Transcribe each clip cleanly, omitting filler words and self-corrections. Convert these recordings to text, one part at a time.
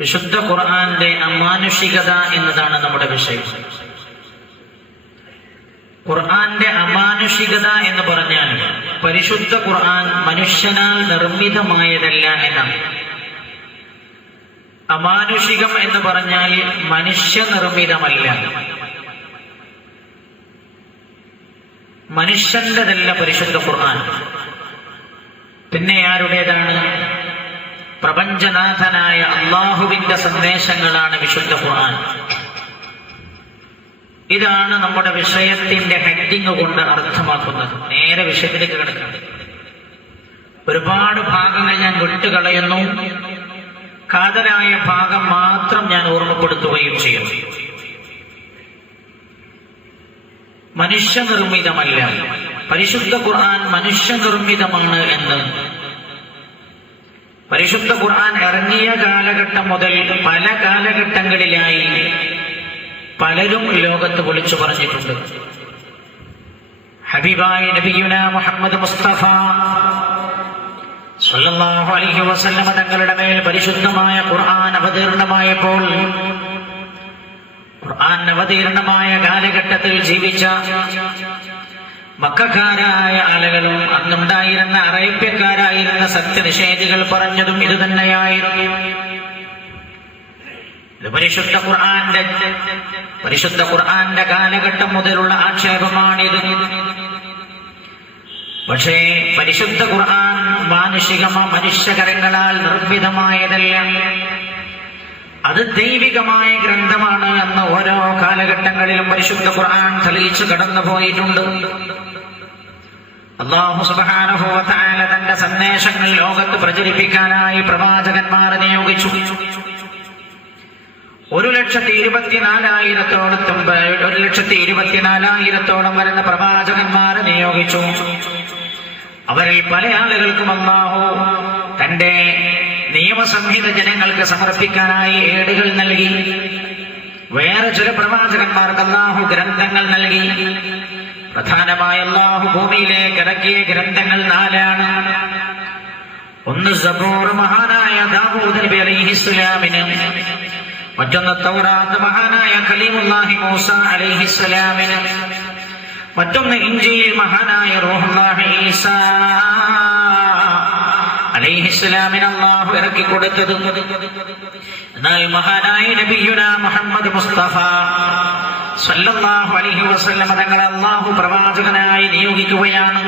വിശുദ്ധ ഖുർആന്റെ അമാനുഷികത എന്നതാണ് നമ്മുടെ വിഷയം. ഖുർആന്റെ അമാനുഷികത എന്ന് പറഞ്ഞാൽ പരിശുദ്ധ ഖുർആൻ മനുഷ്യനാൽ നിർമ്മിതമായതല്ല എന്നാണ്. അമാനുഷികം എന്ന് പറഞ്ഞാൽ മനുഷ്യനിർമ്മിതമല്ല, മനുഷ്യന്റെതല്ല പരിശുദ്ധ ഖുർആൻ. പിന്നെ ആരുടേതാണ്? പ്രപഞ്ചനാഥനായ അള്ളാഹുവിന്റെ സന്ദേശങ്ങളാണ് വിശുദ്ധ ഖുർആൻ. ഇതാണ് നമ്മുടെ വിഷയത്തിന്റെ ഹെഡിങ് കൊണ്ട് അർത്ഥമാക്കുന്നത്. നേരെ വിഷയത്തിലേക്ക് കിടക്കണം. ഒരുപാട് ഭാഗങ്ങൾ ഞാൻ വിട്ടുകളയുന്നു, കാതലായ ഭാഗം മാത്രം ഞാൻ ഓർമ്മപ്പെടുത്തുകയും ചെയ്യുന്നു. മനുഷ്യനിർമ്മിതമല്ല, പരിശുദ്ധ ഖുർആൻ മനുഷ്യനിർമ്മിതമാണ് എന്ന് പരിശുദ്ധ ഖുർആൻ ഇറങ്ങിയ കാലഘട്ടം മുതൽ പല കാലഘട്ടങ്ങളിലായി പലരും ലോകത്ത് വിളിച്ചു പറഞ്ഞിട്ടുണ്ട്. ഹബീബായ നബിയുനാ മുഹമ്മദ് മുസ്തഫ സ്വല്ലല്ലാഹു അലൈഹി വസല്ലമ തങ്ങളുടെ മേൽ പരിശുദ്ധമായ ഖുർആൻ അവതീർണമായപ്പോൾ, ഖുർആൻ അവതീർണമായ കാലഘട്ടത്തിൽ ജീവിച്ച മക്കക്കാരായ ആളുകളും അന്നുണ്ടായിരുന്ന അറേബ്യക്കാരായിരുന്ന സത്യനിഷേധികൾ പറഞ്ഞതും ഇത് തന്നെയായിരുന്നു. ഇത് പരിശുദ്ധ ഖുർആന്റെ കാലഘട്ടം മുതലുള്ള ആക്ഷേപമാണിത്. പക്ഷേ പരിശുദ്ധ ഖുർആൻ മനുഷ്യകരങ്ങളാൽ നിർമ്മിതമായതല്ല, അത് ദൈവികമായ ഗ്രന്ഥമാണ് എന്ന് ഓരോ കാലഘട്ടങ്ങളിലും പരിശുദ്ധ ഖുർആൻ തെളിയിച്ചു കടന്നുപോയിട്ടുണ്ട്. അല്ലാഹു സുബ്ഹാനഹു വ തആല തന്റെ സന്ദേശങ്ങൾ ലോകത്ത് പ്രചരിപ്പിക്കാനായി പ്രവാചകന്മാരെ നിയോഗിച്ചു. 1,24,000-ഓളം വരുന്ന പ്രവാചകന്മാരെ നിയോഗിച്ചു. അവരിൽ പല ആളുകൾക്കും അല്ലാഹു തന്റെ നിയമസംഹിത ജനങ്ങൾക്ക് സമർപ്പിക്കാനായി ഏടുകൾ നൽകി. വേറെ ചില പ്രവാചകന്മാർക്ക് അല്ലാഹു ഗ്രന്ഥങ്ങൾ നൽകി. പ്രധാനമായ അല്ലാഹു ഭൂമിയിലേക്ക് ഇറക്കിയ ഗ്രന്ഥങ്ങൾ 4 ആണ്. ഒന്ന് സബൂർ മഹാനായ ദാവൂദ് നബി അലൈഹിസ്സലാമിന്, മറ്റൊന്ന് തൗറാത്ത് മഹാനായ കലീമുല്ലാഹി മൂസ അലൈഹിസ്സലാമിന്, മറ്റൊന്ന് ഇൻജീൽ മഹാനായ റൂഹുല്ലാഹി ഈസാ അലൈഹിസ്സലാമിന് അല്ലാഹു ഇറക്കി കൊടുത്തത്. എന്നാൽ മഹാനായ നബിയുനാ മുഹമ്മദ് മുസ്തഫ സ്വല്ലല്ലാഹു അലൈഹി വസല്ലം തങ്ങളെ അല്ലാഹു പ്രവാചകനായി നിയോഗിക്കുകയാണ്.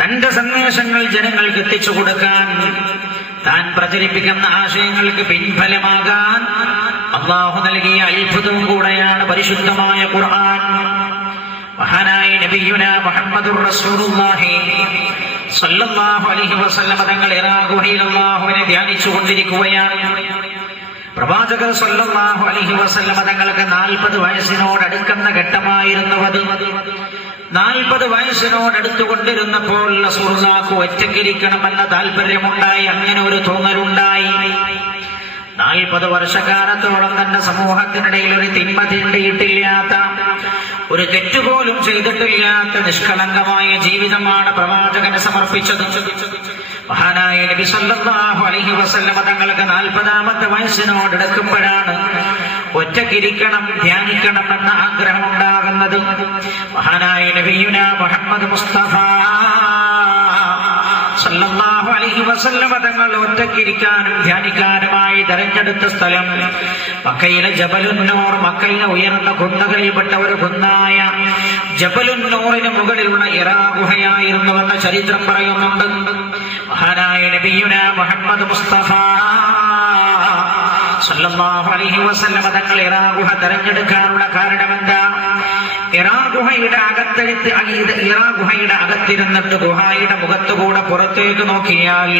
തന്റെ സന്ദേശങ്ങൾ ജനങ്ങൾക്ക് എത്തിച്ചു കൊടുക്കാൻ, താൻ പ്രചരിപ്പിക്കുന്ന ആശയങ്ങൾക്ക് പിൻഫലമാകാൻ അല്ലാഹു നൽകിയ അത്ഭുതവും കൂടെയാണ് പരിശുദ്ധമായ ഖുർആൻ. മഹാനായ നബിയുനാ മുഹമ്മദുർ റസൂലുള്ളാഹി സ്വല്ലല്ലാഹു അലൈഹി വസല്ലം തങ്ങൾ ഇറാ ഗുഹയിൽ അല്ലാഹുവിനെ ധ്യാനിച്ചു കൊണ്ടിരിക്കുകയാണ്. പ്രവാചകർ സ്വല്ലല്ലാഹു അലൈഹി വസല്ലം തങ്ങൾക്ക് 40 വയസ്സിനോടടുക്കുന്ന ഘട്ടമായിരുന്നുവത്. 40 വയസ്സിനോടടുത്തുകൊണ്ടിരുന്നപ്പോൾ റസൂലുള്ളാഹിക്ക് ഒറ്റയ്ക്കിരിക്കണമെന്ന താല്പര്യമുണ്ടായി. അങ്ങനെ ഒരു തോന്നലുണ്ടായി. 40 വർഷക്കാലത്തോളം തന്റെ സമൂഹത്തിനിടയിൽ ഒരു തിന്മ തീണ്ടിയിട്ടില്ലാത്ത, ഒരു തെറ്റുപോലും ചെയ്തിട്ടില്ലാത്ത നിഷ്കളങ്കമായ ജീവിതമാണ് പ്രവാചകന് സമർപ്പിച്ചത്. മഹാനായ നബി സല്ലല്ലാഹു അലൈഹി വസല്ലം തങ്ങൾക്ക് 40ാമത്തെ വയസ്സിനോടടുക്കുമ്പോഴാണ് ഒറ്റയ്ക്കിരിക്കണം, ധ്യാനിക്കണം എന്ന ആഗ്രഹം ഉണ്ടാകുന്നത്. മഹാനായ നബിയുനാ മുഹമ്മദ് മുസ്തഫ സല്ലല്ലാഹു അലൈഹി വസല്ലം തങ്ങൾ ഒറ്റയ്ക്കിരിക്കാനും ധ്യാനിക്കാനുമായി തെരഞ്ഞെടുത്ത സ്ഥലം മക്കയിലെ ജബലുന്നൂർ, മക്കയിലെ ഉയർന്ന കുന്നുകളിൽപ്പെട്ട ഒരു കുന്നായ ജബലുന്നൂറിന് മുകളിലുള്ള ഇറാ ഗുഹയായിരുന്നുവെന്ന ചരിത്രം പറയുന്നുണ്ട്. മഹാനായ നബിയുനാ മുഹമ്മദ് മുസ്തഫ സല്ലല്ലാഹു അലൈഹി വസല്ലം തങ്ങൾ ഇറാ ഗുഹ തെരഞ്ഞെടുക്കാനുള്ള കാരണമെന്താ? ഇറാ ഗുഹയുടെ അകത്തിരുന്നിട്ട് ഗുഹയുടെ മുഖത്തുകൂടെ പുറത്തേക്ക് നോക്കിയാൽ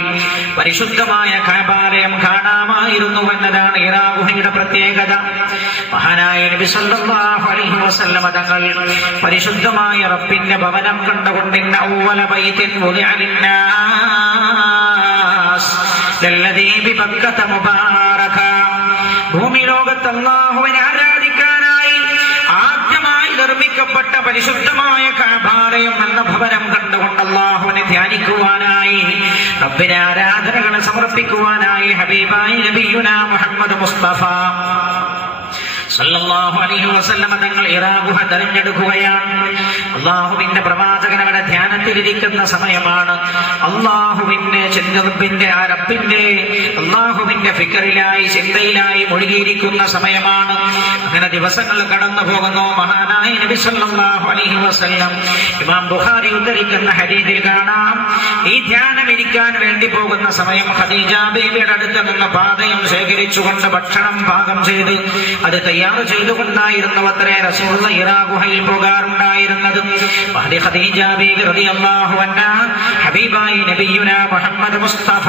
പരിശുദ്ധമായ കഅബാലയം കാണാമായിരുന്നു എന്നതാണ് ഇറാ ഗുഹയുടെ പ്രത്യേകത. മഹാനായ നബി സല്ലല്ലാഹു അലൈഹി വസല്ലം തങ്ങൾ പരിശുദ്ധമായ റബ്ബിന്റെ ഭവനം കണ്ടുകൊണ്ട് ഇന്ന അവ്വല ബൈത്തിൻ വുദിഅ ലിന്നാസ് ലല്ലദീ ബിബക്കത മുബാറക, ഭൂമി ലോകത്ത് അല്ലാഹുവിനെ ആരാധിക്കാനായി ആദ്യമായി നിർമ്മിക്കപ്പെട്ട പരിശുദ്ധമായ കഅബാലയം എന്ന ഭവനം കണ്ടുകൊണ്ട് അല്ലാഹുവിനെ ധ്യാനിക്കുവാനായി, റബ്ബിനെ ആരാധനകൾ സമർപ്പിക്കുവാനായി ഹബീബായി നബിയുനാ മുഹമ്മദ് മുസ്തഫ സല്ലല്ലാഹു അലൈഹി വസല്ലം തങ്ങൾ ഹിറാ ഗുഹ തിരഞ്ഞെടുക്കുകയാണ്. അള്ളാഹുവിന്റെ പ്രവാചകൻ അവിടെ ധ്യാനത്തിലിരിക്കുന്ന സമയമാണ്. അള്ളാഹുവിന്റെ റബ്ബിന്റെ ആ റബ്ബിന്റെ അള്ളാഹുവിന്റെ ഫിക്റിലായി, ചിന്തയിലായി മുഴുകിയിരിക്കുന്ന സമയമാണ്. അങ്ങനെ ദിവസങ്ങൾ കടന്നു പോകുന്നു. മഹാനായ നബി സല്ലല്ലാഹു അലൈഹി വസല്ലം ഇമാം ബുഖാരി ഉദ്ധരിക്കുന്ന ഹദീസിൽ കാണാം, ഈ ധ്യാനം ഇരിക്കാൻ വേണ്ടി പോകുന്ന സമയം ഖദീജ ബീവിയുടെ അടുത്ത് നിന്ന് പാതയം ശേഖരിച്ചുകൊണ്ട് ഭക്ഷണം പാകം ചെയ്ത് അത് തയ്യാർ ചെയ്തുകൊണ്ടായിരുന്നു അത്രേ റസൂലുള്ളാഹി ഹിറാ ഗുഹയിൽ പോകാറുണ്ടായിരുന്നത്. ഖദീജ ബീവി റളിയല്ലാഹു അൻഹാ ഹബീബായി നബിയുനാ മുഹമ്മദ് മുസ്തഫ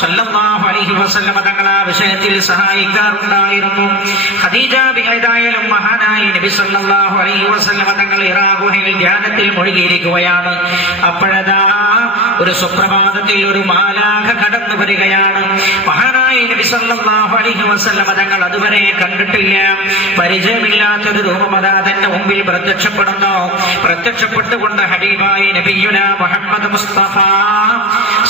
സല്ലല്ലാഹു അലൈഹി വസല്ലം തങ്ങളെ വിഷയത്തിൽ സഹായിക്കാറുണ്ടായിരുന്നു. ഖദീജ ബീവിയായാലും മഹാനായ നബി സല്ലല്ലാഹു അലൈഹി വസല്ലം തങ്ങൾ ഹിറാ ഗുഹയിൽ ധ്യാനത്തിൽ മുഴുകിയിരിക്കുകയാണ്. അപ്പോഴതാ ഒരു സുപ്രഭാതത്തിൽ ഒരു മാലാഖ കടന്നു വരികയാണ്. മഹാനായ നബി സല്ലല്ലാഹു അലൈഹി വസല്ലം തങ്ങൾ അതുവരെ കണ്ടിട്ടില്ല, പരിചയമില്ലാത്തൊരു രൂപം അതാ തന്റെ മുമ്പിൽ പ്രത്യക്ഷപ്പെടുന്നു. പ്രത്യക്ഷപ്പെട്ടുകൊണ്ട് ഹബീബായി നബിയുനാ മുഹമ്മദ് മുസ്തഫ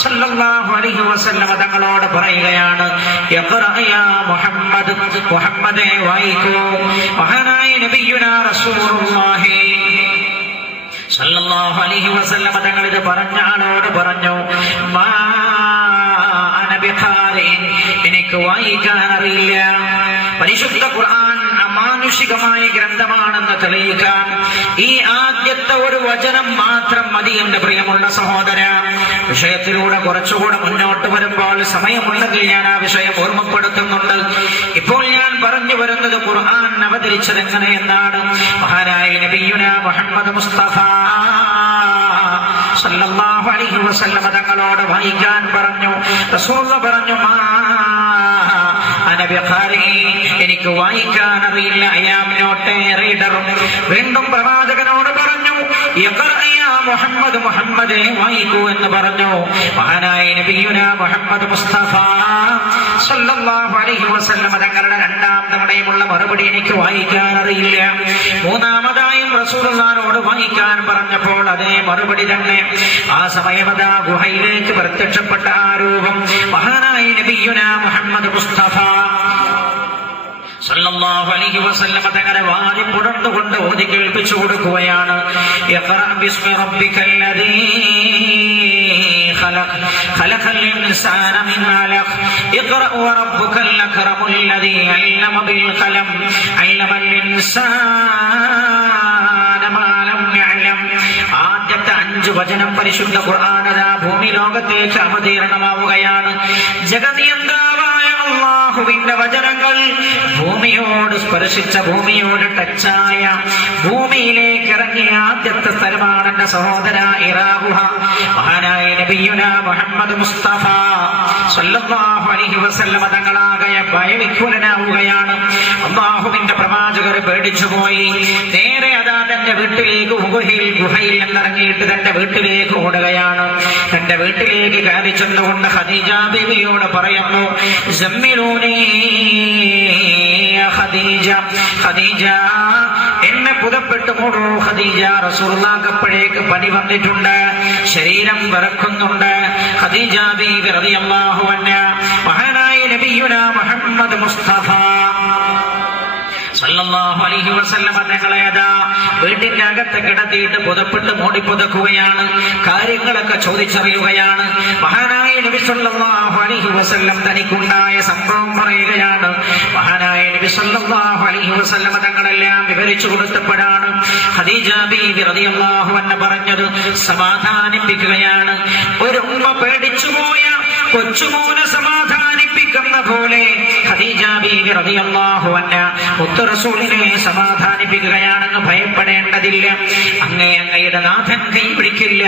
സല്ലല്ലാഹു അലൈഹി വസല്ലം തങ്ങളോട് പറയുകയാണ്, യഖ്റഅ യാ മുഹമ്മദ്, മുഹമ്മദേ വായിക്കൂ. മഹാനായ നബിയുനാ റസൂലുള്ളാഹി സല്ലല്ലാഹു അലൈഹി വസല്ലം തങ്ങൾ ഇത് പറഞ്ഞ ആളോട് പറഞ്ഞു, മാ അന ബിഖാരിൻ, എനിക്ക് വായിക്കാൻ അറിയില്ല. പരിശുദ്ധ ഖുർആൻ അമാനുഷികമായ ഗ്രന്ഥമാണെന്ന് തെളിയിക്കാൻ ഈ ആദ്യത്തെ ഒരു വചനം മാത്രം മതി എന്റെ പ്രിയമുള്ള സഹോദര. വിഷയത്തിലൂടെ കുറച്ചുകൂടെ മുന്നോട്ട് വരുമ്പോൾ സമയമുണ്ടെങ്കിൽ ഞാൻ ആ വിഷയം ഓർമ്മപ്പെടുത്തുന്നുണ്ട്. ഇപ്പോൾ ഞാൻ പറഞ്ഞു വരുന്നത് ഖുർആൻ അവതരിച്ചത് എങ്ങനെയെന്നാണ്. മഹാനായ നബിയുനാ മുഹമ്മദ് മുസ്തഫ സല്ലല്ലാഹു അലൈഹി വസല്ലം തങ്ങളോട് വായിക്കാൻ പറഞ്ഞു. റസൂലുള്ളാഹി പറഞ്ഞു, മാ അന ബിഖാരി, എനിക്ക് വായിക്കാൻ അറിയില്ല. I am not a reader. വീണ്ടും പ്രവാചകനോട് പറഞ്ഞു, യഖ്റഅ യാ മുഹമ്മദ്, മുഹമ്മദേ വായിക്കൂ എന്ന് പറഞ്ഞു. മഹാനായ നബിയുനാ മുഹമ്മദ് മുസ്തഫ സല്ലല്ലാഹു അലൈഹി വസല്ലം തങ്ങളുടെ രണ്ടാം തവണയുമുള്ള മറുപടി, എനിക്ക് വായിക്കാൻ അറിയില്ല. മൂന്നാമതായും റസൂലുള്ളാഹിനോട് വായിക്കാൻ പറഞ്ഞപ്പോൾ അതേ മറുപടി തന്നെ. ആ സമയമതാ ഗുഹയിലേക്ക് പ്രത്യക്ഷപ്പെട്ട ആ രൂപം മഹാനായ നബിയുനാ മുഹമ്മദ് മുസ്തഫ സല്ലല്ലാഹു അലൈഹി വസല്ലം തങ്ങളെ വാരി പുടർന്നുകൊണ്ട് ഓതി കേൾപ്പിച്ചു കൊടുക്കുകയാണ്. ഇഖ്റഅ ബിസ്മി റബ്ബിക്കല്ലദീ ഖലഖ്, ഖലഖൽ ഇൻസാന മിൻ അലഖ്, ഇഖ്റഅ വറബ്ബുക്കൽ അക്റമുൽ ലദീ അല്ലമ ബിൽ ഖലം, അല്ലമൽ ഇൻസാന മാ ലം യഅലം. ആദ്യത്തെ 5 വചനം പരിശുദ്ധ ഖുർആൻ ഭൂമി ലോകത്തേക്ക് അവതീർണമാവുകയാണ്. ജഗനിയന്താവായ അല്ലാഹുവിന്റെ വചനങ്ങൾ ഭൂമിയോട് സ്പർശിച്ച, ഭൂമിയോട് ടച്ചായ, ഭൂമിയിലേക്ക് ഇറങ്ങിയ ആദ്യത്തെ സ്ഥലമാണ് എന്റെ സഹോദര ഹിറാ ഗുഹ. മഹാനായ നബിയുനാ മുഹമ്മദ് മുസ്തഫ സല്ലല്ലാഹു അലൈഹി വസല്ലം തങ്ങളാകെ ഭയവിഹ്വലനാവുകയാണ്. അല്ലാഹുവിന്റെ പ്രവാചകർ പേടിച്ചുപോയി. നേരെ അതാ തന്റെ വീട്ടിലേക്ക് ഗുഹയിൽ നിന്നിറങ്ങിയിട്ട് തന്റെ വീട്ടിലേക്ക് ഓടുകയാണ്. തന്റെ വീട്ടിലേക്ക് കയറി ചെന്നുകൊണ്ട് ഖദീജ ബീവിയോട് പറയുന്നു, സമ്മിലൂനീ ഖദീജ, ഖദീജ എന്നെ പുതപ്പെട്ടു മൂടൂ ഖദീജ. റസൂലുള്ളാഹിക്ക് അപ്പോഴേക്ക് പനി വന്നിട്ടുണ്ട്, ശരീരം വിറക്കുന്നുണ്ട്. ഖദീജ ബീവി റളിയല്ലാഹു അൻഹാ മഹാനായ നബിയുനാ മുഹമ്മദ് മുസ്തഫ സല്ലല്ലാഹു അലൈഹി വസല്ലം തങ്ങളെ അതാ വീട്ടിന്റെ അകത്ത് കിടത്തിയിട്ട് പുതപ്പിട്ട് മൂടിപ്പുതക്കുകയാണ്. കാര്യങ്ങളൊക്കെ ചോദിച്ചറിയുകയാണ്. മഹാനായ നബി സല്ലല്ലാഹു അലൈഹി വസല്ലം തനിക്കുണ്ടായ സംഭവം പറയുകയാണ്. മഹാനായ നബി സല്ലല്ലാഹു അലൈഹി വസല്ലം തങ്ങളെല്ലാം വിവരിച്ചു കൊടുത്തപ്പോഴാണ് ഖദീജ ബീവി റളിയല്ലാഹു അൻഹ പറഞ്ഞത് സമാധാനിപ്പിക്കുകയാണ്. ഒരു ഉമ്മ പേടിച്ചുപോയ കൊച്ചുമോനെ സമാധാനിപ്പിക്കുന്ന പോലെ ഖദീജ ബീവി റളിയല്ലാഹു അൻഹ മുത്ത് റസൂലിനെ സമാധാനിപ്പിക്കുകയാണെന്ന് ഭയപ്പെടേണ്ടതില്ല. അങ്ങയുടെ നാഥൻ കൈപിടിക്കില്ല.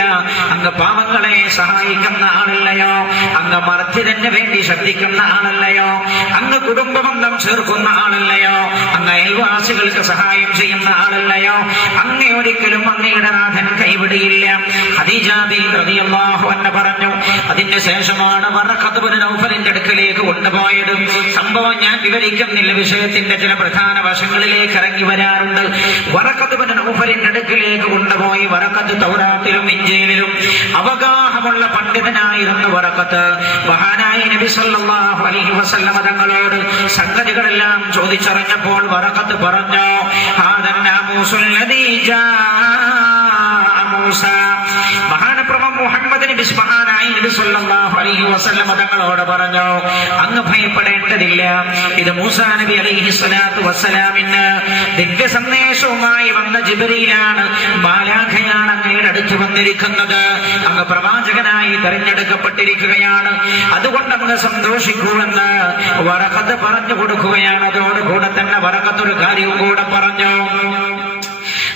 അങ്ങ് പാവങ്ങളെ സഹായിക്കുന്ന ആളല്ലയോ? അങ്ങ് മർദ്ദിതന് വേണ്ടി ശ്രദ്ധിക്കുന്ന ആളല്ലയോ? അങ്ങ് കുടുംബബന്ധം ചേർക്കുന്ന ആളല്ലയോ? അങ്ങ് അയൽവാസി വിശ്വാസികൾക്ക് സഹായം ചെയ്യുന്ന ആളല്ലയോ? അങ്ങേ ഒരിക്കലും അങ്ങയുടെ നാഥൻ കൈവിടിയില്ല. ഖദീജ ബീവി റളിയല്ലാഹു അൻഹ പറഞ്ഞു. അതിന് ശേഷമാണ് വറഖത്ത് ഇബ്നു നൗഫലിന്റെ അടുക്കലേക്ക് കൊണ്ടുപോയത്. സംഭവം ഞാൻ വിവരിക്കുന്നില്ല, വിഷയത്തിന്റെ ചില പ്രധാന വശങ്ങളിലേക്ക് ഇറങ്ങി വരാറുണ്ട്. വറഖത്ത് ഇബ്നു നൗഫലിന്റെ അടുക്കലേക്ക് കൊണ്ടുപോയി. വറഖത്ത് തൗറാത്തിലും ഇഞ്ചീലിലും അവഗാഹമുള്ള പണ്ഡിതനായിരുന്നു. വറഖത്ത് മഹാനായ നബി സല്ലല്ലാഹു അലൈഹി വസല്ലം തങ്ങളോട് സംഗതികളെല്ലാം ചോദിച്ചറിഞ്ഞപ്പോൾ വറഖത്ത് പറഞ്ഞു, ഹാദൻ നാമൂസുൽ ലദീ ജാഅ മൂസ. മഹാനപ്രഭു മുഹമ്മദ് നബി മഹാനായ നബി സല്ലല്ലാഹു അലൈഹി വസല്ലം തങ്ങളോട് പറഞ്ഞു, അങ്ങ് ഭയപ്പെടേണ്ടതില്ല. ഇത് മൂസാ നബി അലൈഹി സ്വലാത്തു വസ്സലാമിന് ദിവ്യ സന്ദേശവുമായി വന്ന ജിബ്രീലാണ്, മാലാഖയാണ് അങ്ങയുടെ അടുത്ത് വന്നിരിക്കുന്നത്. അങ്ങ് പ്രവാചകനായി തെരഞ്ഞെടുക്കപ്പെട്ടിരിക്കുകയാണ്. അതുകൊണ്ട് അങ്ങ് സന്തോഷിക്കൂ എന്ന് വറഖത്ത് പറഞ്ഞു കൊടുക്കുകയാണ്. അതോടുകൂടെ തന്നെ വറഖത്ത് ഒരു കാര്യവും കൂടെ പറഞ്ഞു.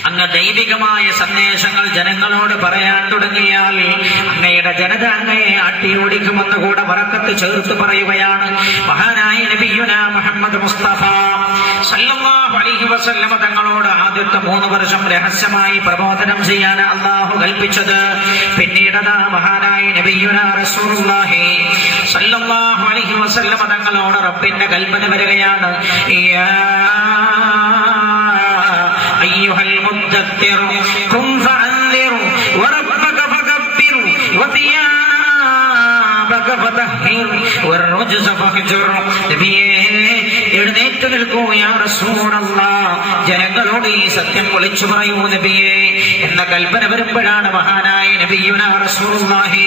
അങ്ങ് ദൈവികമായ സന്ദേശങ്ങൾ ജനങ്ങളോട് പറയാൻ തുടങ്ങിയാൽ അങ്ങയുടെ ജനത അങ്ങയെ അട്ടിയോടിക്കുമെന്ന് കൂടെ വറഖത്ത് ചേർത്ത് പറയുകയാണ്. മഹാനായ നബിയുനാ മുഹമ്മദ് മുസ്തഫ സല്ലല്ലാഹു അലൈഹി വസല്ലം തങ്ങളോട് ആദ്യത്തെ 3 വർഷം രഹസ്യമായി പ്രബോധനം ചെയ്യാൻ അല്ലാഹു കൽപ്പിച്ചത്. പിന്നീട് മഹാനായ നബിയുനാ റസൂലുള്ളാഹി സല്ലല്ലാഹു അലൈഹി വസല്ലം തങ്ങളോട് റബ്ബിന്റെ കൽപ്പന വരികയാണ്. أيها المدثر قم فأنذر وربك فكبر وثيابك فطهر والرجز فاهجر. എഴുന്നേറ്റ് നിൽക്കൂ യാ റസൂലല്ലാഹ്, ജനങ്ങളോട് ഈ സത്യം വിളിച്ചു പറയൂ നബിയേ എന്ന കൽപ്പന വരുമ്പോഴാണ് മഹാനായ നബിയുനാ റസൂലുള്ളാഹി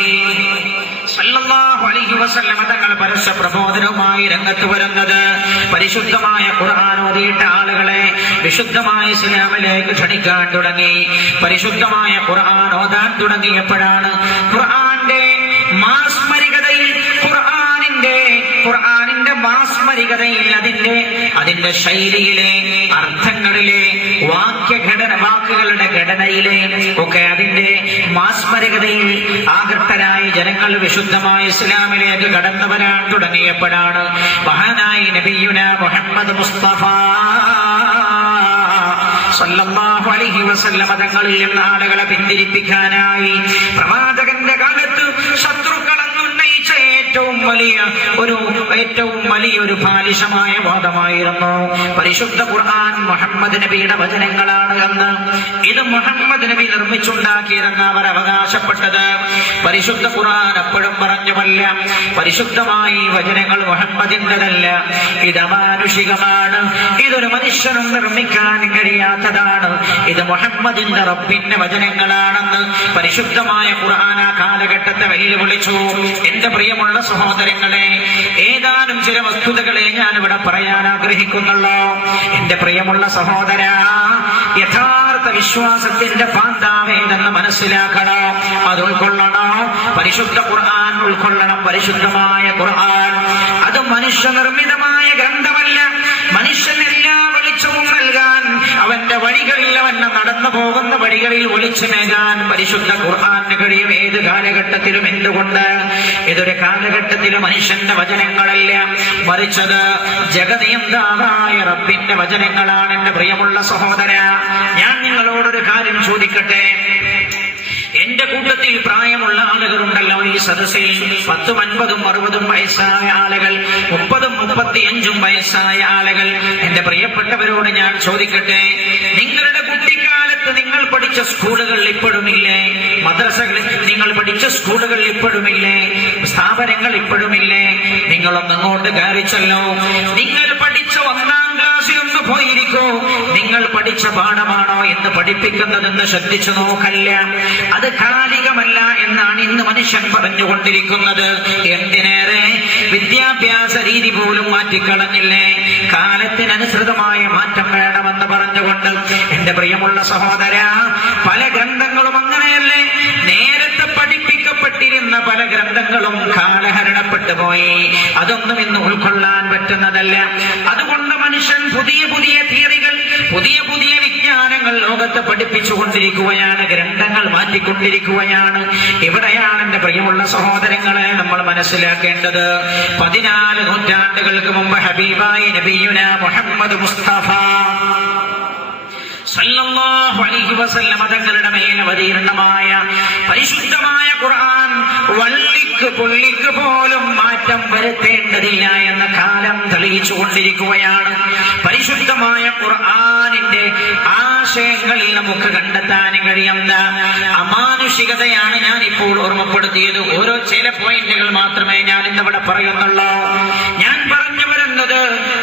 സല്ലല്ലാഹു അലൈഹി വസല്ലം തങ്ങൾ പരസ്യ പ്രബോധനവുമായി രംഗത്ത് വരുന്നത്. പരിശുദ്ധമായ ഖുർആൻ ഓതിയിട്ട് ആളുകളെ വിശുദ്ധമായ ഇസ്ലാമിലേക്ക് ക്ഷണിക്കാൻ തുടങ്ങി. പരിശുദ്ധമായ ഖുർആൻ ഓതാൻ തുടങ്ങിയപ്പോഴാണ് ഖുർആന്റെ മാസ്മരികതയിൽ ഖുർആനിന്റെ മാസ്മരികതയിൽ അതിന്റെ ശൈലിയിലെ, അർത്ഥങ്ങളിലെ, വാക്കുകളുടെ ഘടനയിലെ ഒക്കെ അതിന്റെ മാസ്മരികതയിൽ ആകൃഷ്ടരായി ജനങ്ങൾ വിശുദ്ധമായ ഇസ്ലാമിലേക്ക് കടന്നു വരാൻ തുടങ്ങിയപ്പോഴാണ് മഹാനായ നബിയുനാ മുഹമ്മദ് മുസ്തഫ സല്ലല്ലാഹു അലൈഹി വസല്ലം തങ്ങളിൽ നിന്ന് ആളുകളെ പിന്തിരിപ്പിക്കാനായി പ്രവാചകന്റെ കാലത്ത് ശത്രുക്കളെന്ന് ഉന്നയിച്ച ഏറ്റവും വലിയൊരു ബാലിശമായ വാദമായിരുന്നു പരിശുദ്ധ ഖുർആൻ മുഹമ്മദ് നബിയുടെ വചനങ്ങളാണ് എന്ന്. ഇത് മുഹമ്മദ് നബി നിർമ്മിച്ചുണ്ടാക്കിയതെന്ന് അവർ അവകാശപ്പെട്ടത്. പരിശുദ്ധ ഖുർആൻ എപ്പോഴും പറഞ്ഞുമല്ല, പരിശുദ്ധമായ വചനങ്ങൾ മുഹമ്മദിന്റെതല്ല, ഇത് അമാനുഷികമാണ്, ഇതൊരു മനുഷ്യനും നിർമ്മിക്കാൻ കഴിയാത്തതാണ്, ഇത് മുഹമ്മദിന്റെ റബ്ബിന്റെ വചനങ്ങളാണെന്ന് പരിശുദ്ധമായ ഖുർആൻ ആ കാലഘട്ടത്തെ വെല്ലുവിളിച്ചു. എന്റെ പ്രിയമുള്ള സഹോദരങ്ങളെ, ഏതാനും ചില വസ്തുതകളെ ഞാൻ ഇവിടെ പറയാൻ ആഗ്രഹിക്കുന്നുള്ളൂ. എന്റെ പ്രിയമുള്ള സഹോദര, യഥാർത്ഥ വിശ്വാസത്തിന്റെ പാന്താവേതെന്ന് മനസ്സിലാക്കണോ, അത് ഉൾക്കൊള്ളണോ. പരിശുദ്ധ ഖുർആൻ ഉൾക്കൊള്ളണം. പരിശുദ്ധമായ ഖുർആൻ അത് മനുഷ്യനിർമ്മിതമായ ഗ്രന്ഥമല്ല. മനുഷ്യന് എല്ലാ വെളിച്ചവും നൽകാൻ, അവന്റെ വഴികളിൽ, അവന് നടന്നു പോകുന്ന വഴികളിൽ വെളിച്ചമേകാൻ പരിശുദ്ധ ഖുർആന് കഴിയും. ഏത് കാലഘട്ടത്തിലും. എന്തുകൊണ്ട്? ഇതൊരു കാലഘട്ടത്തിലും മനുഷ്യന്റെ വചനങ്ങളല്ല, മറിച്ചത് ജഗതയന്താവായ റബ്ബിന്റെ വചനങ്ങളാണ്. എന്റെ പ്രിയമുള്ള സഹോദര, ഞാൻ നിങ്ങളോടൊരു കാര്യം ചോദിക്കട്ടെ. എന്റെ കൂട്ടത്തിൽ പ്രായമുള്ള ആളുകളുണ്ടല്ലോ ഈ സദസ്സിൽ. 10, 50, 60 വയസ്സായ ആളുകൾ, 30, 35 വയസ്സായ ആളുകൾ. എന്റെ പ്രിയപ്പെട്ടവരോട് ഞാൻ ചോദിക്കട്ടെ, നിങ്ങളുടെ കുട്ടിക്കാലത്ത് നിങ്ങൾ പഠിച്ച സ്കൂളുകൾ ഇപ്പോഴുമില്ലേ? മദ്രസകളിൽ നിങ്ങൾ പഠിച്ച സ്കൂളുകൾ ഇപ്പോഴുമില്ലേ? സ്ഥാപനങ്ങൾ ഇപ്പോഴുമില്ലേ? നിങ്ങളൊന്ന് അങ്ങോട്ട് കയറിച്ചല്ലോ. നിങ്ങൾ പഠിച്ച 1-ാം ക്ലാസ്സിലൊന്ന് പോയിരിക്കൂ. നിങ്ങൾ പഠിച്ച പാഠമാണോ എന്ന് പഠിപ്പിക്കുന്നതെന്ന് ശ്രദ്ധിച്ചു നോക്കല്ല. അത് കാലികമല്ല എന്നാണ് ഇന്ന് മനുഷ്യൻ പറഞ്ഞുകൊണ്ടിരിക്കുന്നത്. എന്തിനേറെ വിദ്യാഭ്യാസ രീതി പോലും മാറ്റിക്കളഞ്ഞില്ലേ? കാലത്തിനനുസൃതമായ മാറ്റം വേണമെന്ന് പറഞ്ഞുകൊണ്ട്. എന്റെ പ്രിയമുള്ള സഹോദര, പല ഗ്രന്ഥങ്ങളും അങ്ങനെയല്ലേ? നേരത്തെ പഠിപ്പിക്കപ്പെട്ടിരുന്ന പഠിപ്പിക്കുന്ന പല ഗ്രന്ഥങ്ങളും കാലഹരണപ്പെട്ടു പോയി. അതൊന്നും ഇന്ന് ഉൾക്കൊള്ളാൻ പറ്റുന്നതല്ല. അതുകൊണ്ട് മനുഷ്യൻ പുതിയ പുതിയ തിയറികൾ, പുതിയ പുതിയ വിജ്ഞാനങ്ങൾ ലോകത്ത് പഠിപ്പിച്ചുകൊണ്ടിരിക്കുകയാണ്, ഗ്രന്ഥങ്ങൾ മാറ്റിക്കൊണ്ടിരിക്കുകയാണ്. ഇവിടെയാണ് എന്റെ പ്രിയമുള്ള സഹോദരങ്ങളെ നമ്മൾ മനസ്സിലാക്കേണ്ടത്. 14 നൂറ്റാണ്ടുകൾക്ക് മുമ്പ് ഹബീബായി നബിയുന മുഹമ്മദ് മുസ്തഫ സല്ലല്ലാഹു അലൈഹി വസല്ലം തങ്ങളുടെ മേൽ അവതീർണമായ പരിശുദ്ധമായ ഖുർആൻ വള്ളിക്ക് പുള്ളിക്ക് പോലും മാറ്റം വരുത്തേണ്ടതില്ല എന്ന കാലം തെളിയിച്ചുകൊണ്ടിരിക്കുകയാണ്. പരിശുദ്ധമായ ഖുർആനിന്റെ ആശയങ്ങളിൽ നമുക്ക് കണ്ടെത്താൻ കഴിയുന്ന അമാനുഷികതയാണ് ഞാൻ ഇപ്പോൾ ഓർമ്മപ്പെടുത്തിയത്. ഓരോ ചില പോയിന്റുകൾ മാത്രമേ ഞാൻ ഇന്നിവിടെ പറയുന്നുള്ളൂ. ഞാൻ പറഞ്ഞു വരുന്നത്